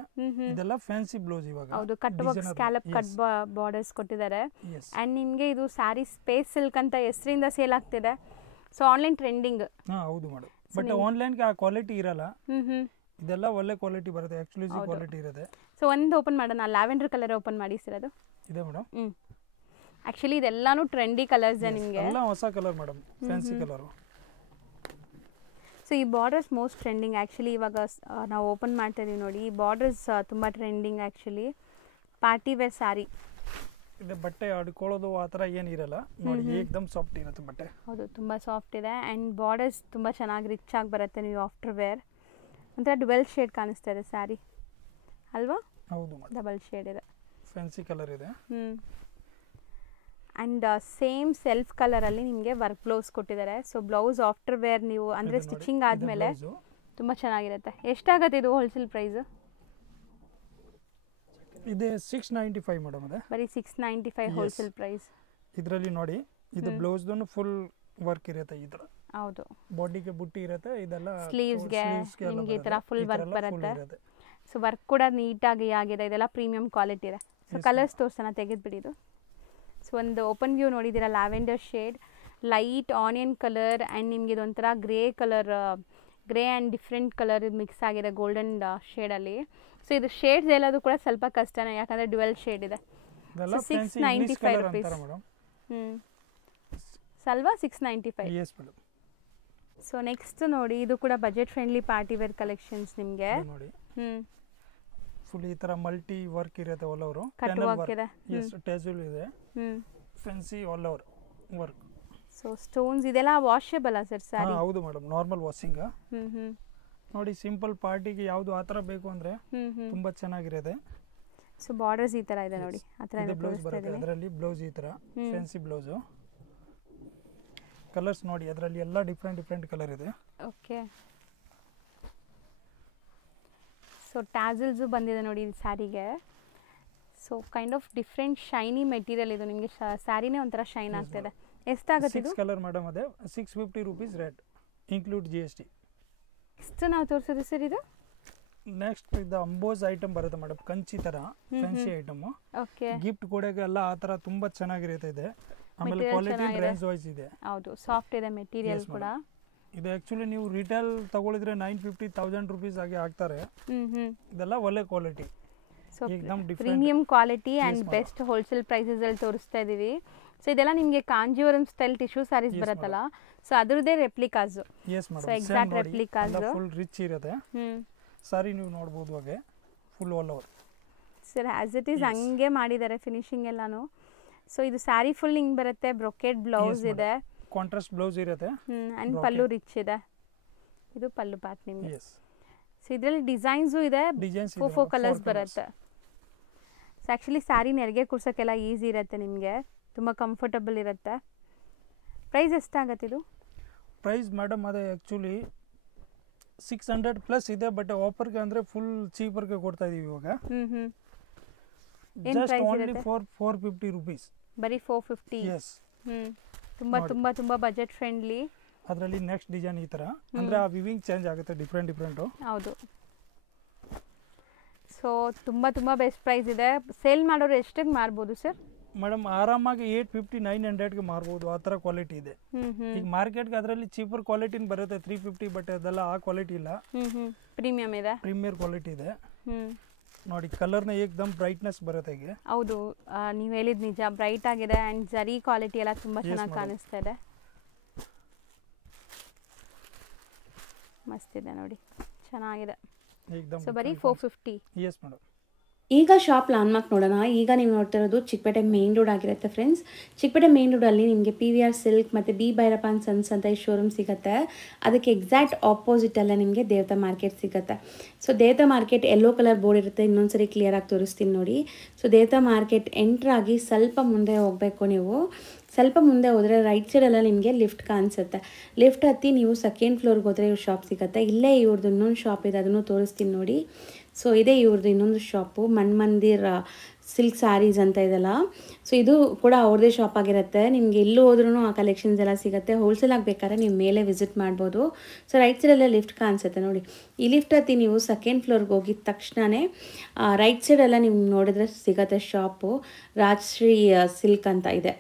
ಇದೆಲ್ಲ ಫ್ಯಾನ್ಸಿ ಬ್ಲೌಸ್ ಇವಾಗ. ಹೌದು, cut work, scallop cut borders ಕೊಟ್ಟಿದ್ದಾರೆ. ಅಂಡ್ ನಿಮಗೆ ಇದು ಸ್ಯಾರಿ ಸ್ಪೇಸ್ ಸಿಲ್ಕ್ ಅಂತ ಹೆಸರಿಂದ ಸೇಲ್ ಆಗ್ತಿದೆ. So online trending. ಹೌದು ಮೇಡಮ್. ಬಟ್ ಆನ್ಲೈನ್ಗೆ ಆ ಕ್ವಾಲಿಟಿ ಇರಲ್ಲ. ಇದೆಲ್ಲ ಒಳ್ಳೆ ಕ್ವಾಲಿಟಿ ಬರುತ್ತೆ, ಎಕ್ಸ್ಕ್ಲೂಸಿವ್ ಕ್ವಾಲಿಟಿ ಇರುತ್ತೆ. ಸೊ ಒಂದು ಓಪನ್ ಮಾಡೋಣ. ಲ್ಯಾವೆಂಡರ್ ಕಲರ್ ಓಪನ್ ಮಾಡಿ ಸರ್. ಅದು ಇದೆ ಮೇಡಮ್. ಆಕ್ಚುಲಿ ಇದೆಲ್ಲಾನು ಟ್ರೆಂಡಿ ಕಲರ್ಸ್ ನಿಮಗೆ. ಎಲ್ಲ ಹೊಸ colour madam, fancy colour. So ಈ ಬಾರ್ಡರ್ಸ್ ಮೋಸ್ಟ್ ಟ್ರೆಂಡಿಂಗ್. ಆ್ಯಕ್ಚುಲಿ ಇವಾಗ ನಾವು ಓಪನ್ ಮಾಡ್ತಾ ಇದೀವಿ ನೋಡಿ. ಈ ಬಾರ್ಡರ್ಸ್ ತುಂಬ trending actually. Party wear sari ಇದೆ. ಬಟ್ಟೆ ಆಡ್ಕೊಳ್ಳೋದು ಆ ಥರ ಏನಿರಲ್ಲ ನೋಡಿ, ಏಕದಮ್ ಸಾಫ್ಟ್ ಇರುತ್ತೆ ಬಟ್ಟೆ. ಹೌದು, ತುಂಬ ಸಾಫ್ಟ್ ಇದೆ. ಆ್ಯಂಡ್ ಬಾರ್ಡರ್ಸ್ ತುಂಬ ಚೆನ್ನಾಗಿ ರಿಚ್ ಆಗಿ ಬರುತ್ತೆ. ನೀವು ಆಫ್ಟರ್ ವೇರ್ ಒಂಥರ ಡ್ವೆಲ್ ಶೇಡ್ ಕಾಣಿಸ್ತಾ ಇದೆ ಸ್ಯಾರಿ ಅಲ್ವಾ? ಹೌದು ಮೇಡಮ್. ಡಬಲ್ ಶೇಡ್ ಇದೆ, ಫ್ಯಾನ್ಸಿ ಕಲರ್ ಇದೆ. ಆ್ಯಂಡ್ ಸೇಮ್ ಸೆಲ್ಫ್ ಕಲರಲ್ಲಿ ನಿಮಗೆ ವರ್ಕ್ ಬ್ಲೌಸ್ ಕೊಟ್ಟಿದ್ದಾರೆ. ಸೊ ಬ್ಲೌಸ್ ಆಫ್ಟರ್ ವೇರ್ ನೀವು ಅಂದರೆ ಸ್ಟಿಚಿಂಗ್ ಆದಮೇಲೆ ತುಂಬ ಚೆನ್ನಾಗಿರುತ್ತೆ. ಎಷ್ಟಾಗುತ್ತೆ ಇದು ಹೋಲ್ಸೇಲ್ ಪ್ರೈಸು? ಇದೆ 695 ಮೇಡಮ್. ಇದೆ ಬರೀ 695 ಹೋಲ್ಸೇಲ್ ಪ್ರೈಸ್. ಇದರಲ್ಲಿ ನೋಡಿ ಇದು ಬ್ಲೌಸ್ ದೊಂದು ಫುಲ್ ವರ್ಕ್ ಇರುತ್ತೆ. ಈ ಥರ ಹೌದು, ಬಾಡಿಗೆ ಬುಟ್ಟಿ ಇರುತ್ತೆ, ಇದೆಲ್ಲ ಸ್ಲೀವ್ಸ್ಗೆ ನಿಮಗೆ ಈ ಥರ ಫುಲ್ ವರ್ಕ್ ಬರುತ್ತೆ. ಸೊ ವರ್ಕ್ ಕೂಡ ನೀಟಾಗಿ ಆಗಿದೆ, ಇದೆಲ್ಲ ಪ್ರೀಮಿಯಂ ಕ್ವಾಲಿಟಿ ಇದೆ. ಸೊ ಕಲರ್ಸ್ ತೋರಿಸೋಣ, ತೆಗೆದುಬಿಡಿ ಇದು. ಸೊ ಒಂದು ಓಪನ್ ವ್ಯೂ ನೋಡಿದ್ದೀರಾ, lavender shade, light onion colour and ನಿಮಗೆ ಇದೊಂಥರ grey colour, grey and different colour mix ಆಗಿದೆ ಗೋಲ್ಡನ್ ಶೇಡಲ್ಲಿ. ಸೊ ಇದು ಶೇಡ್ಸ್ ಎಲ್ಲದು ಕೂಡ ಸ್ವಲ್ಪ ಕಷ್ಟನೇ, ಯಾಕಂದರೆ ಡ್ಯುವೆಲ್ ಶೇಡ್ ಇದೆ. 695 ರುಪೀಸ್. ಸಲ್ವಾ 695. ಸೊ ನೆಕ್ಸ್ಟ್ ನೋಡಿ, ಇದು ಕೂಡ budget friendly party wear collections ನಿಮಗೆ. ಫುಲ್ ಈ ತರ ಮಲ್ಟಿ ವರ್ಕ್ ಇರುತ್ತೆ, ಆಲ್ ಓವರ್ ಕಟ್ ವರ್ಕ್ ಇದೆ, ಟೆಜಲ್ ಇದೆ, fancy all over work. So stones ಇದೆಲ್ಲ ವಾಷೇಬಲ್ ಸರ್ ಸಾರಿ? ಹೌದು ಮೇಡಮ್, ನಾರ್ಮಲ್ ವಾಷಿಂಗ್. ನೋಡಿ ಸಿಂಪಲ್ ಪಾರ್ಟಿಗೆ ಯಾವುದು ಆ ಥರ ಬೇಕು ಅಂದರೆ ತುಂಬ ಚೆನ್ನಾಗಿರುತ್ತೆ. ಸೊ ಬಾರ್ಡರ್ಸ್ ಈ ಥರ ಇದೆ ನೋಡಿ, ಆ ಥರ ಇದೆ ಬ್ಲೌಸ್ ಬರುತ್ತೆ. ಅದರಲ್ಲಿ ಬ್ಲೌಸ್ ಈ ಥರ ಫ್ಯಾನ್ಸಿ ಬ್ಲೌಸು. ಕಲರ್ಸ್ ನೋಡಿ, ಅದರಲ್ಲಿ ಎಲ್ಲ ಡಿಫ್ರೆಂಟ್ ಕಲರ್ ಇದೆ. ಓಕೆ. ಸೊ ಟ್ಯಾಸಲ್ಸು ಬಂದಿದೆ ನೋಡಿ ಈ ಸ್ಯಾರಿಗೆ. So kind of different shiny material ಇದು, ನಿಮಗೆ ಸ್ಯಾರಿನೇ ಒಂಥರ ಶೈನ್ ಆಗ್ತಿದೆ. ಎಷ್ಟಾಗುತ್ತೆ ಇದು? 6 ಕಲರ್ ಮೇಡಮ್, ಅದೇ 650 ರುಪೀಸ್ ರೇಟ್, ಇನ್ಕ್ಲೂಡ್ GST. ಎಷ್ಟು ನಾವು ತೋರಿಸೋದು ಸರ್ ಇದು? ನೆಕ್ಸ್ಟ್ ಇದು ಅಂಬೋಸ್ ಐಟಮ್ ಬರುತ್ತೆ ಮೇಡಮ್, ಕಂಚಿ ತರ ಫ್ಯಾನ್ಸಿ ಐಟಮ್. ಓಕೆ. ಗಿಫ್ಟ್ ಕೊಡೋಕೆ ಎಲ್ಲ ಆ ತರ ತುಂಬಾ ಚೆನ್ನಾಗಿರುತ್ತೆ ಇದೆ. ಆಮೇಲೆ ಕ್ವಾಲಿಟಿ ರೇಂಜ್ ವೈಸ್ ಇದೆ. ಹೌದು, ಸಾಫ್ಟ್ ಇದೆ ಮೆಟೀರಿಯಲ್ ಕೂಡ. ಇದು ಆಕ್ಚುಲಿ ನೀವು ರಿಟೇಲ್ ತಗೊಳಿದ್ರೆ 950,000 ರುಪೀಸ್ ಆಗಿ ಆಗ್ತಾರೆ. ಇದೆಲ್ಲ ಒಳ್ಳೆ quality, premium quality and best wholesale prices ಅಲ್ಲಿ ತೋರಿಸ್ತಾ ಇದೀವಿ. ಸೊ ಇದೆಲ್ಲ ನಿಮಗೆ ಕಾಂಜೀವರಂ ಸ್ಟೈಲ್ ಟಿಶ್ಯೂ ಸ್ಯಾರೀಸ್ ಬರುತ್ತಲ್ಲ, ಸೊ ಅದರದೇ replicas. So exact replicas, full rich ಇರುತ್ತೆ. ಸಾರಿ ನೀವು ನೋಡಬಹುದು, ಹಾಗೆ full all over sir as it is ಹಂಗೆ ಮಾಡಿದ್ದಾರೆ ಫಿನಿಶಿಂಗ್ ಎಲ್ಲಾನು. ಸೊ ಇದು ಸ್ಯಾರಿ ಫುಲ್ ಹಿಂಗ್ ಬರುತ್ತೆ, ಬ್ರೊಕೆಟ್ ಬ್ಲೌಸ್ ಇದೆ, ಕಾಂಟ್ರಾಸ್ಟ್ ಬ್ಲೌಸ್ ಇರುತ್ತೆ, ಅಂಡ್ ಪಲ್ಲು ರಿಚ್ ಇದೆ. ಇದು ಪಲ್ಲು ಪಾರ್ಟ್ ನಿಮಗೆ. ಸೊ ಇದರಲ್ಲಿ ಡಿಸೈನ್ಸು ಇದೆ, 4 ಕಲರ್ಸ್ ಬರುತ್ತೆ. ಸೊ ಆ್ಯಕ್ಚುಲಿ ಸ್ಯಾರಿ ನೆರಿಗೆ ಕೂರ್ಸೋಕ್ಕೆಲ್ಲ ಈಸಿ ಇರುತ್ತೆ, ನಿಮಗೆ ತುಂಬ ಕಂಫರ್ಟಬಲ್ ಇರುತ್ತೆ. ಪ್ರೈಸ್ ಎಷ್ಟಾಗತ್ತೆ ಇದು? ಪ್ರೈಸ್ ಮೇಡಮ್ ಅದೇ ಆ್ಯಕ್ಚುಲಿ 600 ಪ್ಲಸ್ ಇದೆ, ಬಟ್ ಆಫರ್ಗೆ ಅಂದರೆ ಫುಲ್ ಚೀಪರ್ಗೆ ಕೊಡ್ತಾ ಇದೀವಿ ಇವಾಗ. Just only 450 rupees. ಬರೀ 450. ಎಸ್. ತುಂಬ ಬಜೆಟ್ ಫ್ರೆಂಡ್ಲಿ. ಅದರಲ್ಲಿ ನೆಕ್ಸ್ಟ್ ಡಿಸೈನ್ ಈ ಥರ, ಅಂದರೆ ಆ ವಿವಿಂಗ್ ಚೇಂಜ್ ಆಗುತ್ತೆ, ಡಿಫ್ರೆಂಟು. ಹೌದು. ಸೊ ತುಂಬ ಬೆಸ್ಟ್ ಪ್ರೈಸ್ ಇದೆ. ಸೇಲ್ ಮಾಡೋರು ಎಷ್ಟಿಗೆ ಮಾರ್ಬೋದು ಸರ್? ಮೇಡಮ್ ಆರಾಮಾಗಿ 850 900ಗೆ ಮಾರ್ಬೋದು, ಆ ಥರ ಕ್ವಾಲಿಟಿ ಇದೆ. ಈಗ ಮಾರ್ಕೆಟ್ಗೆ ಅದರಲ್ಲಿ ಚೀಪರ್ ಕ್ವಾಲಿಟಿನ ಬರುತ್ತೆ 350, ಬಟ್ ಅದೆಲ್ಲ ಆ ಕ್ವಾಲಿಟಿ ಇಲ್ಲ, ಪ್ರೀಮಿಯಂ ಇದೆ, ಪ್ರೀಮಿಯರ್ ಕ್ವಾಲಿಟಿ ಇದೆ. ನೋಡಿ ಕಲರ್ನ ಏಕ್ದಮ್ ಬ್ರೈಟ್ನೆಸ್ ಬರುತ್ತೆ ಈಗ. ಹೌದು, ನೀವು ಹೇಳಿದ ನಿಜ, ಬ್ರೈಟ್ ಆಗಿದೆ ಆ್ಯಂಡ್ ಜರಿ ಕ್ವಾಲಿಟಿ ಎಲ್ಲ ತುಂಬ ಚೆನ್ನಾಗಿ ಕಾಣಿಸ್ತಾ ಇದೆ. ಮಸ್ತ್ ಇದೆ ನೋಡಿ, ಚೆನ್ನಾಗಿದೆ. ಸೊ ಬರೀ 450. S madam. ಈಗ ಶಾಪ್ ಲ್ಯಾಂಡ್ಮಾರ್ಕ್ ನೋಡೋಣ. ಈಗ ನೀವು ನೋಡ್ತಾ ಇರೋದು ಚಿಕ್ಕಪೇಟೆ ಮೇನ್ ರೋಡ್ ಆಗಿರುತ್ತೆ ಫ್ರೆಂಡ್ಸ್. ಚಿಕ್ಕಪೇಟೆ ಮೇನ್ ರೋಡಲ್ಲಿ ನಿಮಗೆ PVR ಸಿಲ್ಕ್ ಮತ್ತು ಬಿ ಭೈರಪ್ಪ ಆ್ಯಂಡ್ ಸನ್ಸ್ ಅಂತ ಈ ಶೋರೂಮ್ ಸಿಗುತ್ತೆ. ಅದಕ್ಕೆ ಎಕ್ಸಾಕ್ಟ್ ಆಪೋಸಿಟಲ್ಲೇ ನಿಮಗೆ ದೇವತಾ ಮಾರ್ಕೆಟ್ ಸಿಗುತ್ತೆ. ಸೊ ದೇವತಾ ಮಾರ್ಕೆಟ್ ಯೆಲ್ಲೋ ಕಲರ್ ಬೋರ್ಡ್ ಇರುತ್ತೆ, ಇನ್ನೊಂದ್ಸರಿ ಕ್ಲಿಯರಾಗಿ ತೋರಿಸ್ತೀನಿ ನೋಡಿ. ಸೊ ದೇವತಾ ಮಾರ್ಕೆಟ್ ಎಂಟ್ರಾಗಿ ಸ್ವಲ್ಪ ಮುಂದೆ ಹೋಗಬೇಕು. ನೀವು ಸ್ವಲ್ಪ ಮುಂದೆ ಹೋದರೆ ರೈಟ್ ಸೈಡೆಲ್ಲ ನಿಮಗೆ ಲಿಫ್ಟ್ ಕಾಣಿಸುತ್ತೆ. ಲಿಫ್ಟ್ ಹತ್ತಿ ನೀವು ಸೆಕೆಂಡ್ ಫ್ಲೋರ್ಗೆ ಹೋದರೆ ಇವ್ರ ಶಾಪ್ ಸಿಗುತ್ತೆ. ಇಲ್ಲೇ ಇವ್ರದ್ದು ಇನ್ನೊಂದು ಶಾಪ್ ಇದೆ, ಅದನ್ನು ತೋರಿಸ್ತೀನಿ ನೋಡಿ. ಸೊ ಇದೇ ಇವ್ರದ್ದು ಇನ್ನೊಂದು ಶಾಪು, ಮನ್ಮಂದಿರ್ ಸಿಲ್ಕ್ ಸ್ಯಾರೀಸ್ ಅಂತ ಇದೆಲ್ಲ. ಸೊ ಇದು ಕೂಡ ಅವ್ರದ್ದೇ ಶಾಪ್ ಆಗಿರುತ್ತೆ. ನಿಮಗೆ ಎಲ್ಲೂ ಹೋದ್ರೂ ಆ ಕಲೆಕ್ಷನ್ಸ್ ಎಲ್ಲ ಸಿಗುತ್ತೆ. ಹೋಲ್ಸೇಲ್ ಆಗಬೇಕಾದ್ರೆ ನೀವು ಮೇಲೆ ವಿಸಿಟ್ ಮಾಡ್ಬೋದು. ಸೊ ರೈಟ್ ಸೈಡಲ್ಲೇ ಲಿಫ್ಟ್ ಕಾಣಿಸುತ್ತೆ ನೋಡಿ. ಈ ಲಿಫ್ಟ್ ಹತ್ತಿ ನೀವು ಸೆಕೆಂಡ್ ಫ್ಲೋರ್ಗೆ ಹೋಗಿದ ತಕ್ಷಣವೇ ರೈಟ್ ಸೈಡೆಲ್ಲ ನಿಮ್ಗೆ ನೋಡಿದ್ರೆ ಸಿಗುತ್ತೆ ಶಾಪು. ರಾಜಶ್ರೀ ಸಿಲ್ಕ್ ಅಂತ ಇದೆ.